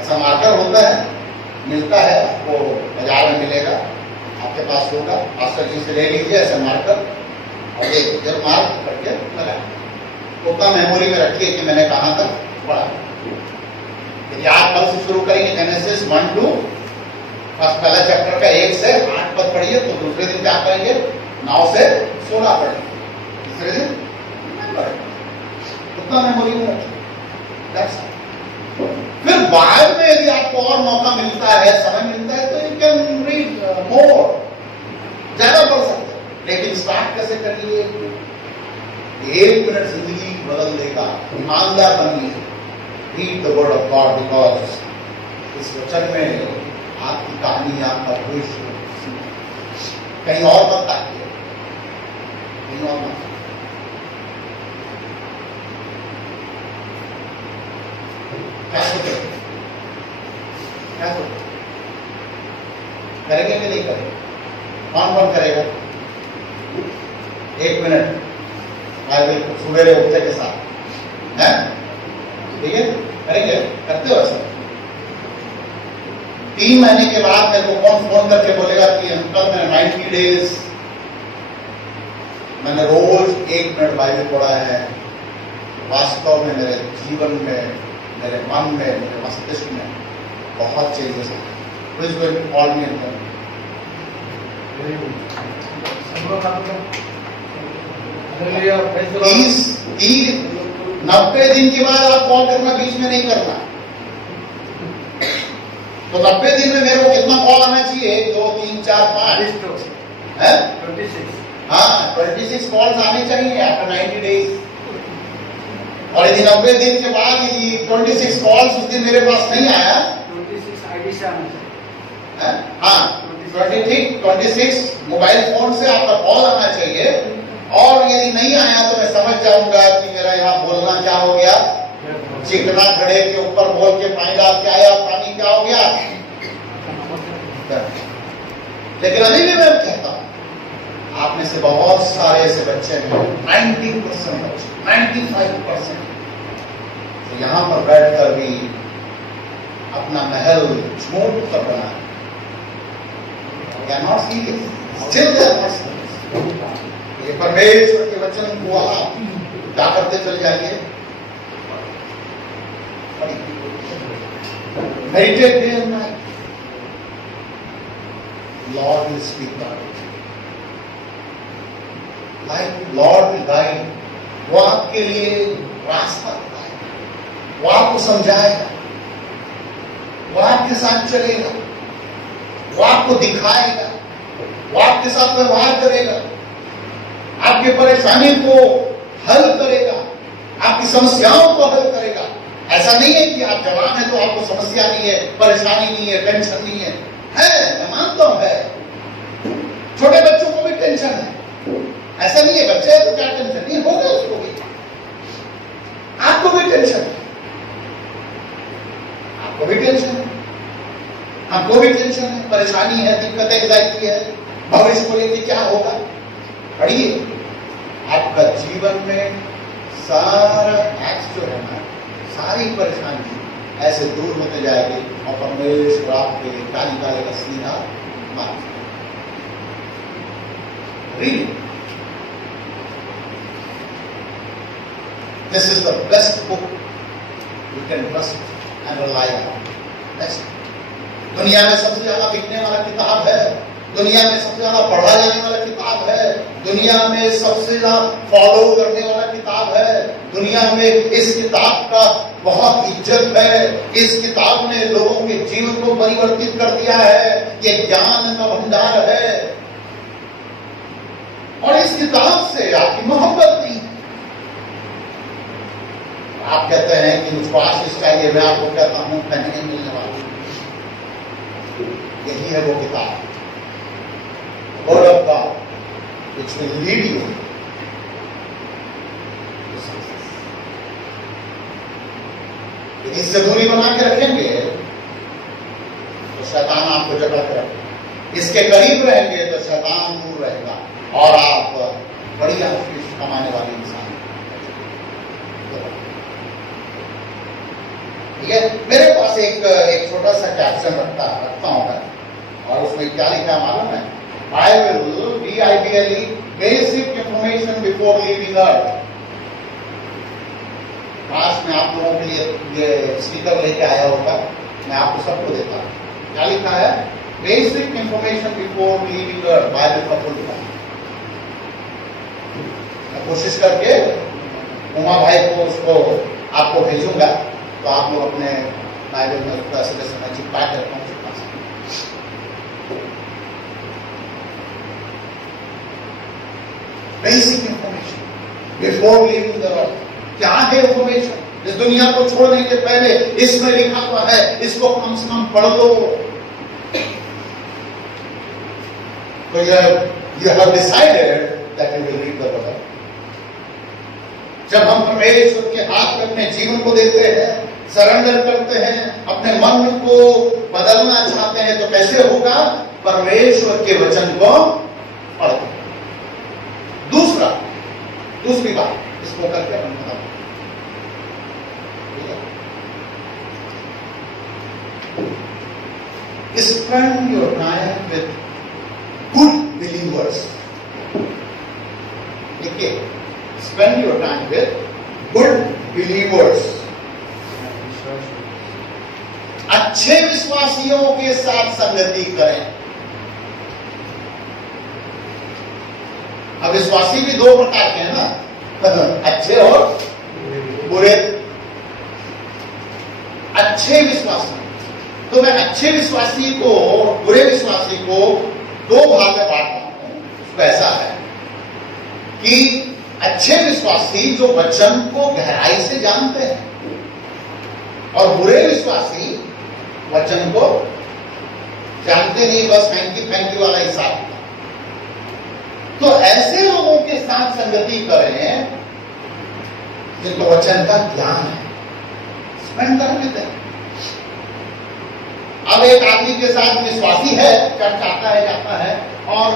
ऐसा मार्कर होता है, मिलता है आपको, बाजार में मिलेगा, आपके पास होगा, मास्टर जी से ले लीजिए ऐसा मार्कर और देखिए, जब मार्क करके लगा उतना मेमोरी में रखिए कि मैंने कहां तक पढ़ा। यदि आप कल से शुरू करेंगे जेनेसिस 1-2, पहला चैप्टर का 1 से 8 पद पढ़िए, तो दूसरे दिन क्या करेंगे? 9 से 16 पढ़ेंगे, तीसरे दिन उतना मेमोरी में रखिए। फिर बाद में यदि आपको और मौका मिलता है, समय मिलता है, तो यू कैन रीड मोर, ज्यादा पढ़ सकते हैं। लेकिन स्टार्ट कैसे करिए? 1 मिनट जिंदगी बदल देगा। ईमानदार बनिए। Read the word of God, because इस वचन में आपकी कहानी, आपका भविष्य कहीं और मत ताकिए, कहीं और मत। क्या सोचेंगे? क्या सोचेंगे? करेंगे कि नहीं करेंगे? कौन कौन करेगा? 1 मिनट बाइबल सुबह उठते के साथ है, ठीक है? करेंगे? करते हो ऐसा? 3 महीने के बाद मेरे को कौन फोन करके बोलेगा कि अंकल मैंने 90 डेज मैंने रोज 1 मिनट बाइबल पढ़ा है, वास्तव में मेरे जीवन में, मेरे मन में, मेरे मस्तिष्क में बहुत चेंजेस है। Please go and call me uncle. 90 दिन के बाद आप कॉल करना, बीच में नहीं करना। तो 90 दिन में मेरे को कितना कॉल आना चाहिए? 1, 2, 3, 4, 5 है? 26। हाँ, 26 कॉल्स आने चाहिए आफ्टर 90 डेज। और यदि 90 दिन के बाद यदि 26 कॉल्स उस दिन मेरे पास नहीं आया, 26 आईडी से आना चाहिए। हाँ, 26 मोबाइल फोन से आपका कॉल आना चाहिए। और यदि नहीं आया तो मैं समझ जाऊंगा कि मेरा यहाँ बोलना क्या हो गया, चिकना घड़े के ऊपर बोल के पानी आया, पानी क्या हो गया। लेकिन अभी भी मैं कहता हूं, आप में से बहुत सारे ऐसे बच्चे हैं, 90% बच्चे, 95% तो यहाँ पर बैठकर भी अपना महल झूठ कर बना, नॉट सीरियस, स्टिल ये परमेश्वर के वचन को आप क्या करते चल जाइए, meditate day and night, Lord will speak like, Lord will guide, वो आपके लिए रास्ता बताएगा, वो आपको समझाएगा, वो आपके साथ चलेगा, वो आपको दिखाएगा, वो आपके साथ व्यवहार करेगा, आपकी परेशानी को हल करेगा, आपकी समस्याओं को हल करेगा। ऐसा नहीं है कि आप जवान हैं तो आपको समस्या नहीं है, परेशानी नहीं है, टेंशन नहीं है, मैं मानता हूं है। छोटे बच्चों को भी टेंशन है, ऐसा नहीं है बच्चे हैं तो क्या टेंशन नहीं होगा, उसको भी, आपको भी टेंशन है, आपको भी टेंशन है, हमको भी टेंशन है, परेशानी है, दिक्कत एंजाइटी है, भविष्य को लेकर क्या होगा। पढ़िए, आपका जीवन में सारा टैक्स जो है ना, सारी परेशानी ऐसे दूर होते जाएगी और परमेश्वर आपके क्या निकालेगा, सीधा मार्ग। Read, this is the best book you can trust and rely on. दुनिया में सबसे ज्यादा बिकने वाला किताब है दुनिया में सबसे ज्यादा पढ़ा जाने वाला किताब है, दुनिया में सबसे ज्यादा फॉलो करने वाला किताब है, दुनिया में इस किताब का बहुत इज्जत है, इस किताब ने लोगों के जीवन को परिवर्तित कर दिया है, ये ज्ञान का भंडार है। और इस किताब से आपकी मोहब्बत नहीं, आप कहते हैं कि मुझको आशीष चाहिए, मैं आपको कहता हूं कहीं नहीं मिलने वाला। यही है वो किताब, word of God, which will lead you to success. यदि इससे दूरी बना के रखेंगे तो शैतान आपको जकड़ के रखेगा, इसके करीब रहेंगे तो शैतान दूर रहेगा और आप बड़ी आशीष कमाने वाले इंसान। ठीक है, मेरे पास एक छोटा सा कैप्शन रखता हूं मैं, और उसमें क्या लिखा मालूम है? I will BIBLE basic information before leaving earth. काश मैं आप लोगों के लिए ये स्पीकर लेके आया होगा, मैं आपको सबको देता हूं। क्या लिखा है? बेसिक इंफॉर्मेशन बिफोर लीविंग अर्थ, बाइबल का फुल फॉर्म। मैं कोशिश करके उमा भाई को उसको आपको भेजूंगा, तो आप लोग अपने बाइबल में उसको ऐसे जैसे मैं चिपका के रखा हूं, चिपका सकते। Basic information before living the earth. क्या है इंफॉर्मेशन? इस दुनिया को छोड़ने के पहले इसमें लिखा हुआ है, इसको कम से कम पढ़ लो। तो you have decided that you will read the word. जब हम परमेश्वर के हाथ में अपने जीवन को देते हैं, सरेंडर करते हैं, अपने मन को बदलना चाहते हैं, तो कैसे होगा? परमेश्वर के वचन को पढ़ते। दूसरी बात इसको करके अपन बता, spend your time with good believers. देखिए, spend your time with good believers. अच्छे विश्वासियों के साथ संगति करें। अब विश्वासी भी दो प्रकार के हैं ना, अच्छे और बुरे। अच्छे विश्वासी, तो मैं अच्छे विश्वासी को, बुरे विश्वासी को दो भाग में बांटता हूं। ऐसा है कि अच्छे विश्वासी जो वचन को गहराई से जानते हैं, और बुरे विश्वासी वचन को जानते नहीं, बस फैंकी फैंकी वाला हिसाब। तो ऐसे लोगों के साथ संगति करें जिनको वचन का ज्ञान है, स्पेंड कर लेते हैं। अब एक आदमी के साथ विश्वासी है, चर्च आता है, जाता है, और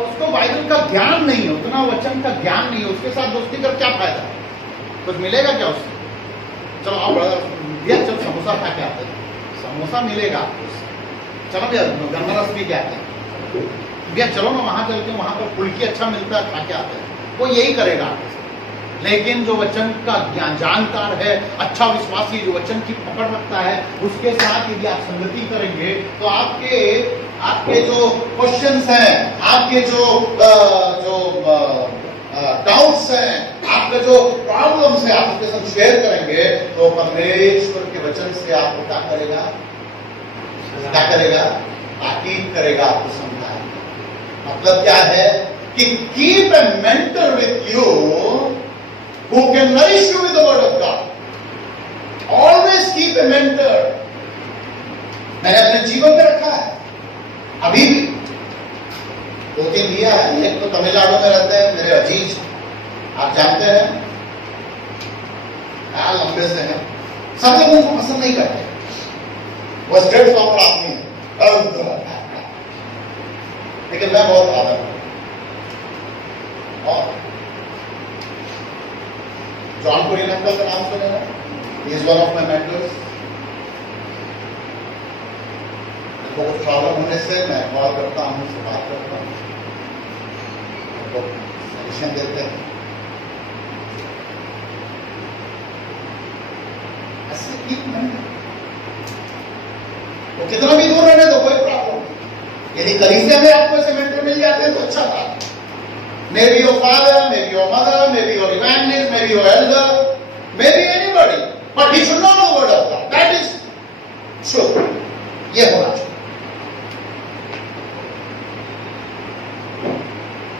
उसको बाइबल का ज्ञान नहीं है, उतना वचन का ज्ञान नहीं है, उसके साथ दोस्ती कर क्या फायदा? कुछ मिलेगा क्या उससे? चलो आप भैया चल समोसा खा के आते हैं, समोसा मिलेगा आपको उससे। चलो भैया गन्ना रस पी के आते हैं, भैया चलो ना वहां चलते हैं, वहां पर फुल्की अच्छा मिलता है, खा के आते हैं। वो यही करेगा आपके साथ। लेकिन जो वचन का ज्ञान जानकार है, अच्छा विश्वासी जो वचन की पकड़ रखता है, उसके साथ यदि आप संगति करेंगे तो आपके जो क्वेश्चंस हैं, आपके जो डाउट्स हैं, आपके जो प्रॉब्लम्स हैं, आप उसके साथ शेयर करेंगे, तो परमेश्वर के वचन से आपको क्या करेगा? ताकीद करेगा, आपको समझाएगा। मतलब क्या है कि keep a mentor with you who can nourish you with the word of God. Always keep a mentor. मैंने अपने जीवन में रखा है, अभी भी 2-3 लिया है। एक तो तमिलनाडु में रहते हैं मेरे अजीज, आप जानते हैं, लंबे से हैं, सब लोग उनको पसंद नहीं करते, वो स्ट्रेट फॉरवर्ड आदमी है, लेकिन मैं बहुत आदर हूं। और जॉन कुरियन अंकल का नाम सुने हैं? He is one of my mentors. बहुत प्रॉब्लम होने से मैं कॉल करता हूं, उनसे बात करता हूं, उनको सजेशन देते हैं। ऐसे कीप मेंटर, वो कितना भी दूर रहने दो, कोई प्रॉब्लम नहीं। यदि कलीसिया में आपको ऐसे मेंटर मिल जाते हैं तो अच्छा बात। Maybe your father, maybe your mother, maybe your evangelist, maybe your elder, maybe anybody, but he should know the word of God. That is true. ये होना चाहिए।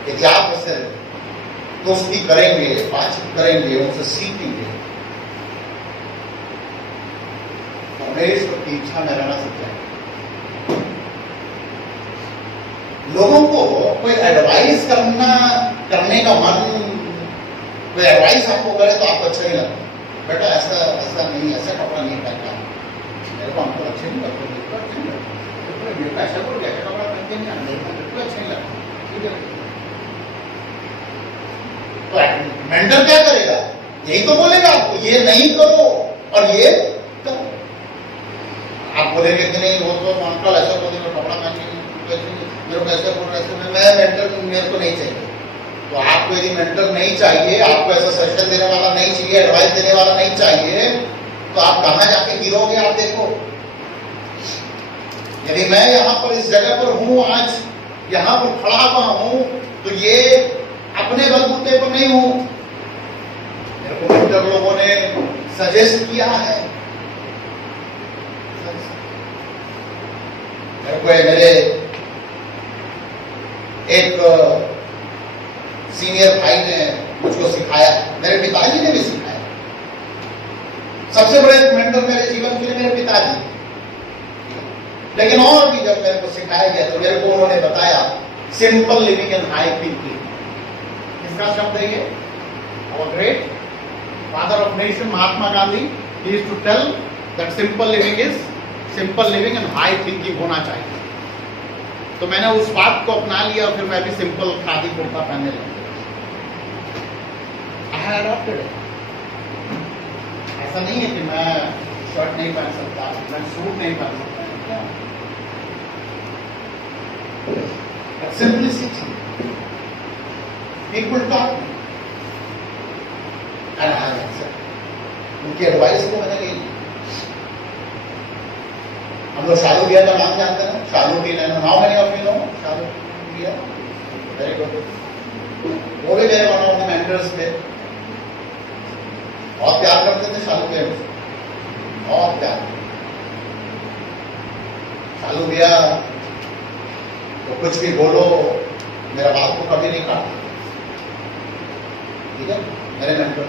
यदि आप उससे दोस्ती करेंगे, बातचीत करेंगे, उनसे सीखेंगे, परमेश्वर की इच्छा में रहना सीखेंगे। लोगों को कोई एडवाइस करने का मन, कोई एडवाइस आपको करे तो आपको अच्छा नहीं लगता। बेटा ऐसा नहीं, ऐसा कपड़ा नहीं पहनना, मेरे को हमको अच्छे नहीं लगते, मेरे को अच्छा नहीं लगता, मेरे को ऐसा बोल गया कपड़ा पहन के नहीं, मेरे को अच्छा नहीं लगता, ठीक है। तो मेंटर क्या करेगा? यही तो बोलेगा आपको, ये नहीं करो और ये करो। आप बोलेंगे कि नहीं वो तो अंकल ऐसा बोलेंगे कपड़ा पहन के मेरे को ऐसा बोल रहे, मैं मेंटर मेरे को नहीं चाहिए। तो आपको यदि मेंटर नहीं चाहिए, आपको ऐसा सजेशन देने वाला नहीं चाहिए, एडवाइस देने वाला नहीं चाहिए, तो आप कहां जाके गिरोगे? आप देखो, यदि मैं यहां पर इस जगह पर हूं, आज यहां पर खड़ा हुआ हूं, तो ये अपने बलबूते पर नहीं हूं, मेरे को मेंटर लोगों ने सजेस्ट किया है। मेरे एक सीनियर भाई ने मुझको सिखाया, मेरे पिताजी ने भी सिखाया। सबसे बड़े मेंटर मेरे जीवन के लिए मेरे पिताजी, लेकिन और भी जब मेरे को सिखाया गया तो मेरे को उन्होंने बताया simple living and high thinking. इसका शब्द है ये, our great father of nation Mahatma Gandhi, he used to tell that simple living and high thinking होना चाहिए। तो मैंने उस बात को अपना लिया, फिर मैं भी सिंपल खादी कुर्ता पहनने लगा। I have adopted it. ऐसा नहीं है कि मैं शर्ट नहीं पहन सकता, मैं सूट नहीं पहन सकता, simplicity. People talk and I accept. उनकी एडवाइस को मैंने ले ली। हम लोग शालू बिया का नाम जानते हैं, शालू टी नैनो। How many of you know Shalu बिया? Very good. वो भी मेरे वन ऑफ द मेंटर्स थे, बहुत प्यार करते थे शालू बिया, बहुत प्यार। शालू बिया तो कुछ भी बोलो, मेरा बात को कभी नहीं काटा, ठीक है। मेरे मेंटर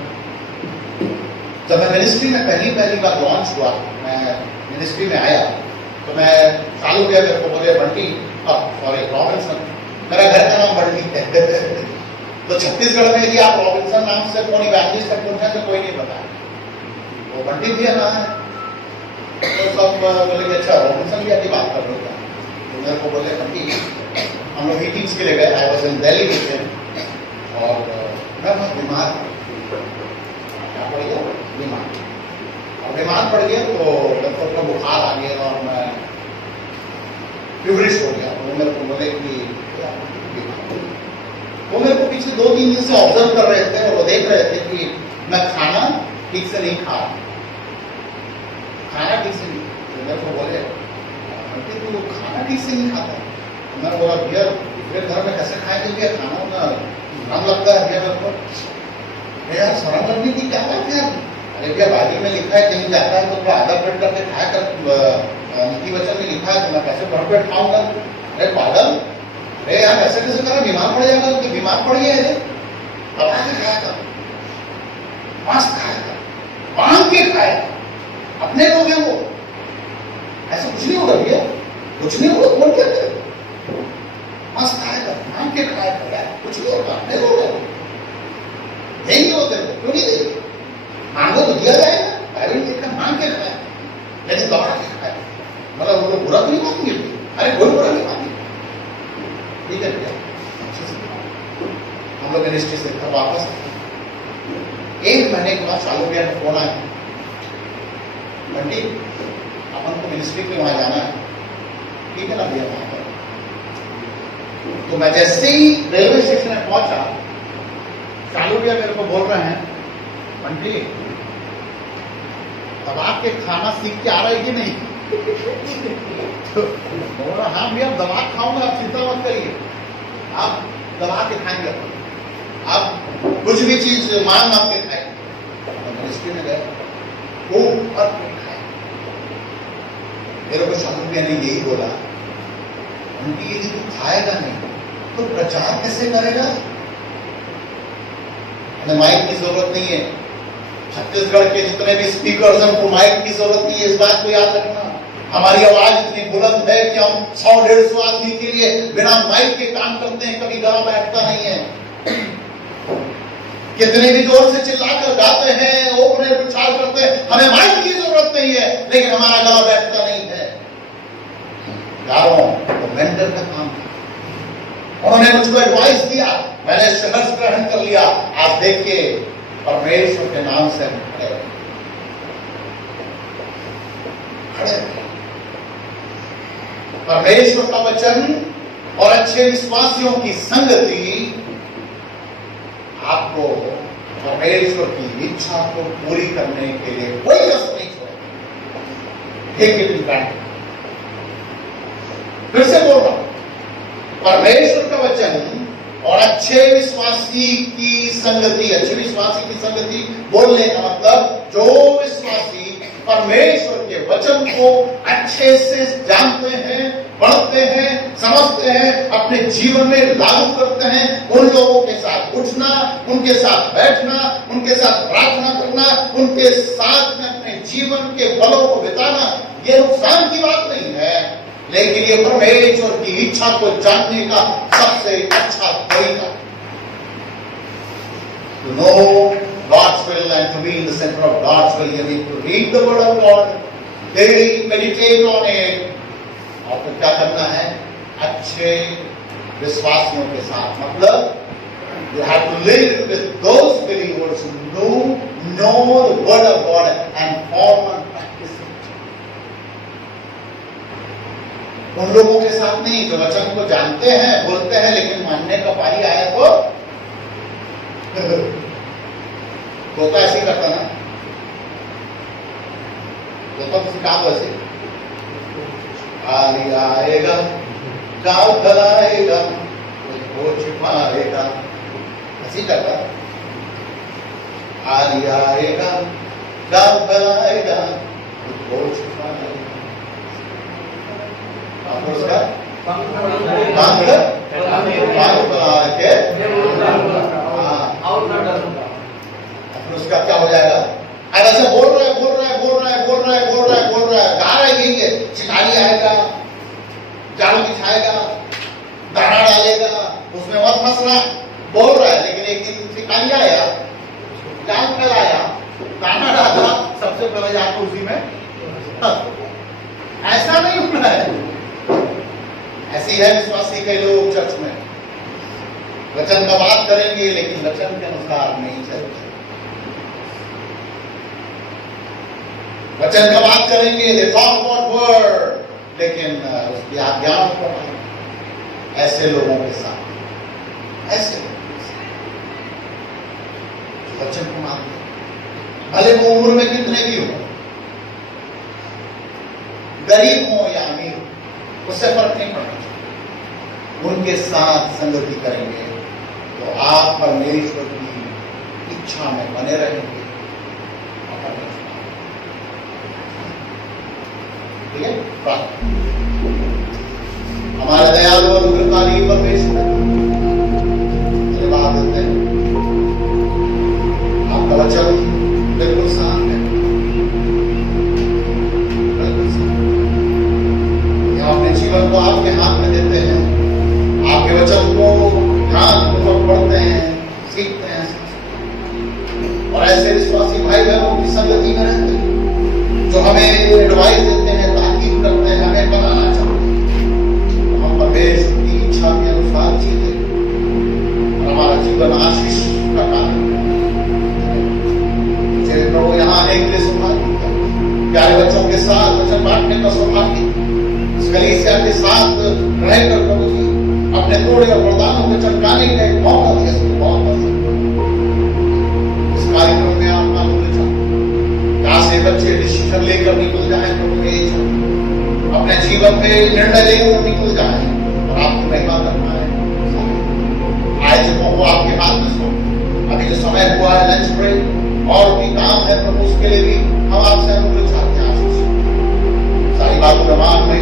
जब मैं मिनिस्ट्री में पहली बार लॉन्च हुआ, मैं मिनिस्ट्री में आया, तो मैं चालू किया, मेरे को बोले बंटी, सॉरी रॉबिन्सन, मेरा घर का नाम बंटी है। तो छत्तीसगढ़ में यदि आप रॉबिन्सन नाम से कोई इवैंजलिस्ट तक पूछे तो कोई नहीं पता, वो बंटी भी है ना है। तो सब बोले कि अच्छा रॉबिन्सन भी अभी बात कर रहे थे। तो मेरे को बोले बंटी, हम लोग मीटिंग्स के लिए गए, I was in Delhi with him, और मैं बहुत बीमार, क्या पड़ गया बीमार पड़ गया, तो मेरे को अपना बुखार आ गया और मैं फ्यूरिश हो गया। तो मेरे को बोले कि वो मेरे को पिछले 2-3 दिन से ऑब्जर्व कर रहे थे और वो देख रहे थे कि मैं खाना ठीक से नहीं खा, खाना ठीक से नहीं। तो मेरे को बोले तू खाना ठीक से नहीं खाता। मैंने बोला भैया मेरे घर में कैसे खाएंगे भैया खाना, शर्म लगता है भैया मेरे को। भैया शर्म लगने की क्या बात है? अरे भैया बाइबल में लिखा है कहीं जाता है तो आधा पेट करके खाया कर, नीति वचन में लिखा है तो मैं कैसे भर पेट खाऊंगा? अरे पागल, अरे यार ऐसे कैसे करा, बीमार पड़ जाएगा। तो बीमार पड़ गया है, दबा के खाया कर, मस्त खाया कर, मांग के खाया, अपने लोग हैं वो, ऐसा कुछ नहीं होगा भैया, कुछ नहीं होगा। कौन क्या करे, मस्त खाया कर, मांग के खाया कर यार, कुछ नहीं होगा, अपने लोग हैं, देंगे होते हैं, क्यों नहीं देंगे? मांगो तो दिया जाएगा, बाइबल में लिखा मांग के खाए, लेकिन दौड़ा के खाए, मतलब वो लोग बुरा तो नहीं मांगेंगे, अरे कोई बुरा नहीं मांगेंगे, ठीक है भैया। हम लोग मिनिस्ट्री से घर वापस 1 महीने के बाद चालू भैया का फोन आया, बंटी अपन को मिनिस्ट्री के वहां जाना है, ठीक है ना भैया? वहां पर तो मैं जैसे ही रेलवे स्टेशन में पहुंचा, चालू भैया मेरे को बोल रहे हैं बंटी अब आपके खाना सीख के आ रहा है कि नहीं? बोला हाँ भैया दवा खाऊंगा, आप चिंता मत करिए, आप दवा के खाएंगे, आप कुछ भी चीज मांग के खाएंगे। मिनिस्ट्री में गए खूब भर पेट खाए। मेरे को शाहरुख ने यही बोला, उनकी यदि तू खाएगा नहीं तो प्रचार कैसे करेगा? हमें माइक की जरूरत नहीं है, छत्तीसगढ़ के जितने भी स्पीकर्स हैं उनको माइक की जरूरत नहीं है, इस बात को याद रखना। हमारी आवाज इतनी बुलंद है कि हम 100-150 आदमी के लिए बिना माइक के काम करते हैं, कभी गला बैठता नहीं है। कितने भी जोर से चिल्लाकर गाते हैं, ओपने प्रचार करते हैं, हमें माइक की जरूरत नहीं है, लेकिन हमारा गला बैठता नहीं है। यारों, तो मेंटर का काम था। उन्होंने मुझको एडवाइस दिया, मैंने शहर ग्रहण कर लिया। आप देखिए परमेश्वर के नाम से हम खड़े परमेश्वर का वचन और अच्छे विश्वासियों की संगति आपको परमेश्वर की इच्छा को पूरी करने के लिए कोई कसर नहीं छोड़ेगा। Take it in practice. फिर से बोल रहा हूं, परमेश्वर का वचन और अच्छे विश्वासी की संगति, अच्छे विश्वासी की संगति बोलने का मतलब जो विश्वासी परमेश्वर के वचन को अच्छे से जानते हैं, पढ़ते हैं, समझते हैं, अपने जीवन में लागू करते हैं, उन लोगों के साथ उठना, उनके साथ बैठना, उनके साथ प्रार्थना करना, उनके साथ में अपने जीवन के पलों को बिताना, ये नुकसान की बात नहीं है, लेकिन ये परमेश्वर की इच्छा को जानने का सबसे अच्छा तरीका। To know God's will and to be in the center of God's will, you need to read the word of God, daily meditate on it, और फिर क्या करना है? अच्छे विश्वासियों के साथ, मतलब you have to live with those believers who know the word of God and form and practice it. उन लोगों के साथ नहीं जो वचन को जानते हैं, बोलते हैं, लेकिन मानने का पारी आया तो ऐसे ही करता ना, तो किसी काम वैसे आएगा, गाँव फैलाएगा, वो छिपाएगा, ऐसे करता। आएगा, गाँव फैलाएगा, वो छिपाएगा। उसका उसका क्या हो जाएगा? ऐसे बोल रहा है, गा रहा है, यही है, शिकारी आएगा, जाल बिछाएगा, दाना डालेगा, उसमें मत फंसना, बोल रहा है, लेकिन एक दिन शिकारी आया, जाल फैलाया, दाना डाला, सबसे पहले जाकर उसी में ऐसा नहीं होना है। ऐसी है विश्वासी के लोग चर्च में, वचन का बात करेंगे लेकिन वचन के अनुसार नहीं चलेंगे, वचन का बात करेंगे, they talk about word, लेकिन उसकी आज्ञाओं को नहीं। ऐसे लोगों के साथ, ऐसे वचन को मानते, भले वो उम्र में कितने भी हो, गरीब हो या अमीर हो, उससे फर्क नहीं पड़ता, उनके साथ संगति करेंगे तो आप परमेश्वर की इच्छा में बने रहेंगे। ठीक है, हमारे दयालु और उग्रकारी परमेश्वर धन्यवाद देते हैं, आपका वचन बिल्कुल शांत है, बिल्कुल शांत। अपने जीवन को आपके हाथ में देते हैं, आपके वचन को ध्यानपूर्वक पढ़ते हैं, सीखते हैं, और ऐसे विश्वासी भाई बहनों की संगति में रहते हैं जो हमें एडवाइस देते हैं, ताकीद करते हैं, हमें बनाना चाहते हैं, हम परमेश्वर की इच्छा के अनुसार जीते और हमारा जीवन आशीष का कारण। मुझे प्रभु यहाँ आने के लिए सौभाग्य दिया, प्यारे बच्चों के साथ वचन बांटने का सौभाग्य, इस कलीसिया के साथ रहकर प्रभु जी अपने तोड़े और वरदानों को चमकाने का एक मौका दिया, बहुत पसंद। इस कार्यक्रम में आपका यहाँ से बच्चे डिसीजन लेकर निकल जाए, प्रभु यही चाहते निर्णय लेंगे तो निकल जाए और आपको महिमा करना है। आयोजकों को आपके हाथ में सौंप। अभी जो समय हुआ है लंच ब्रेक और भी काम है प्रभु, उसके लिए भी हम आपसे अनुग्रह चाहते हैं। आशीष सारी बातों में मान में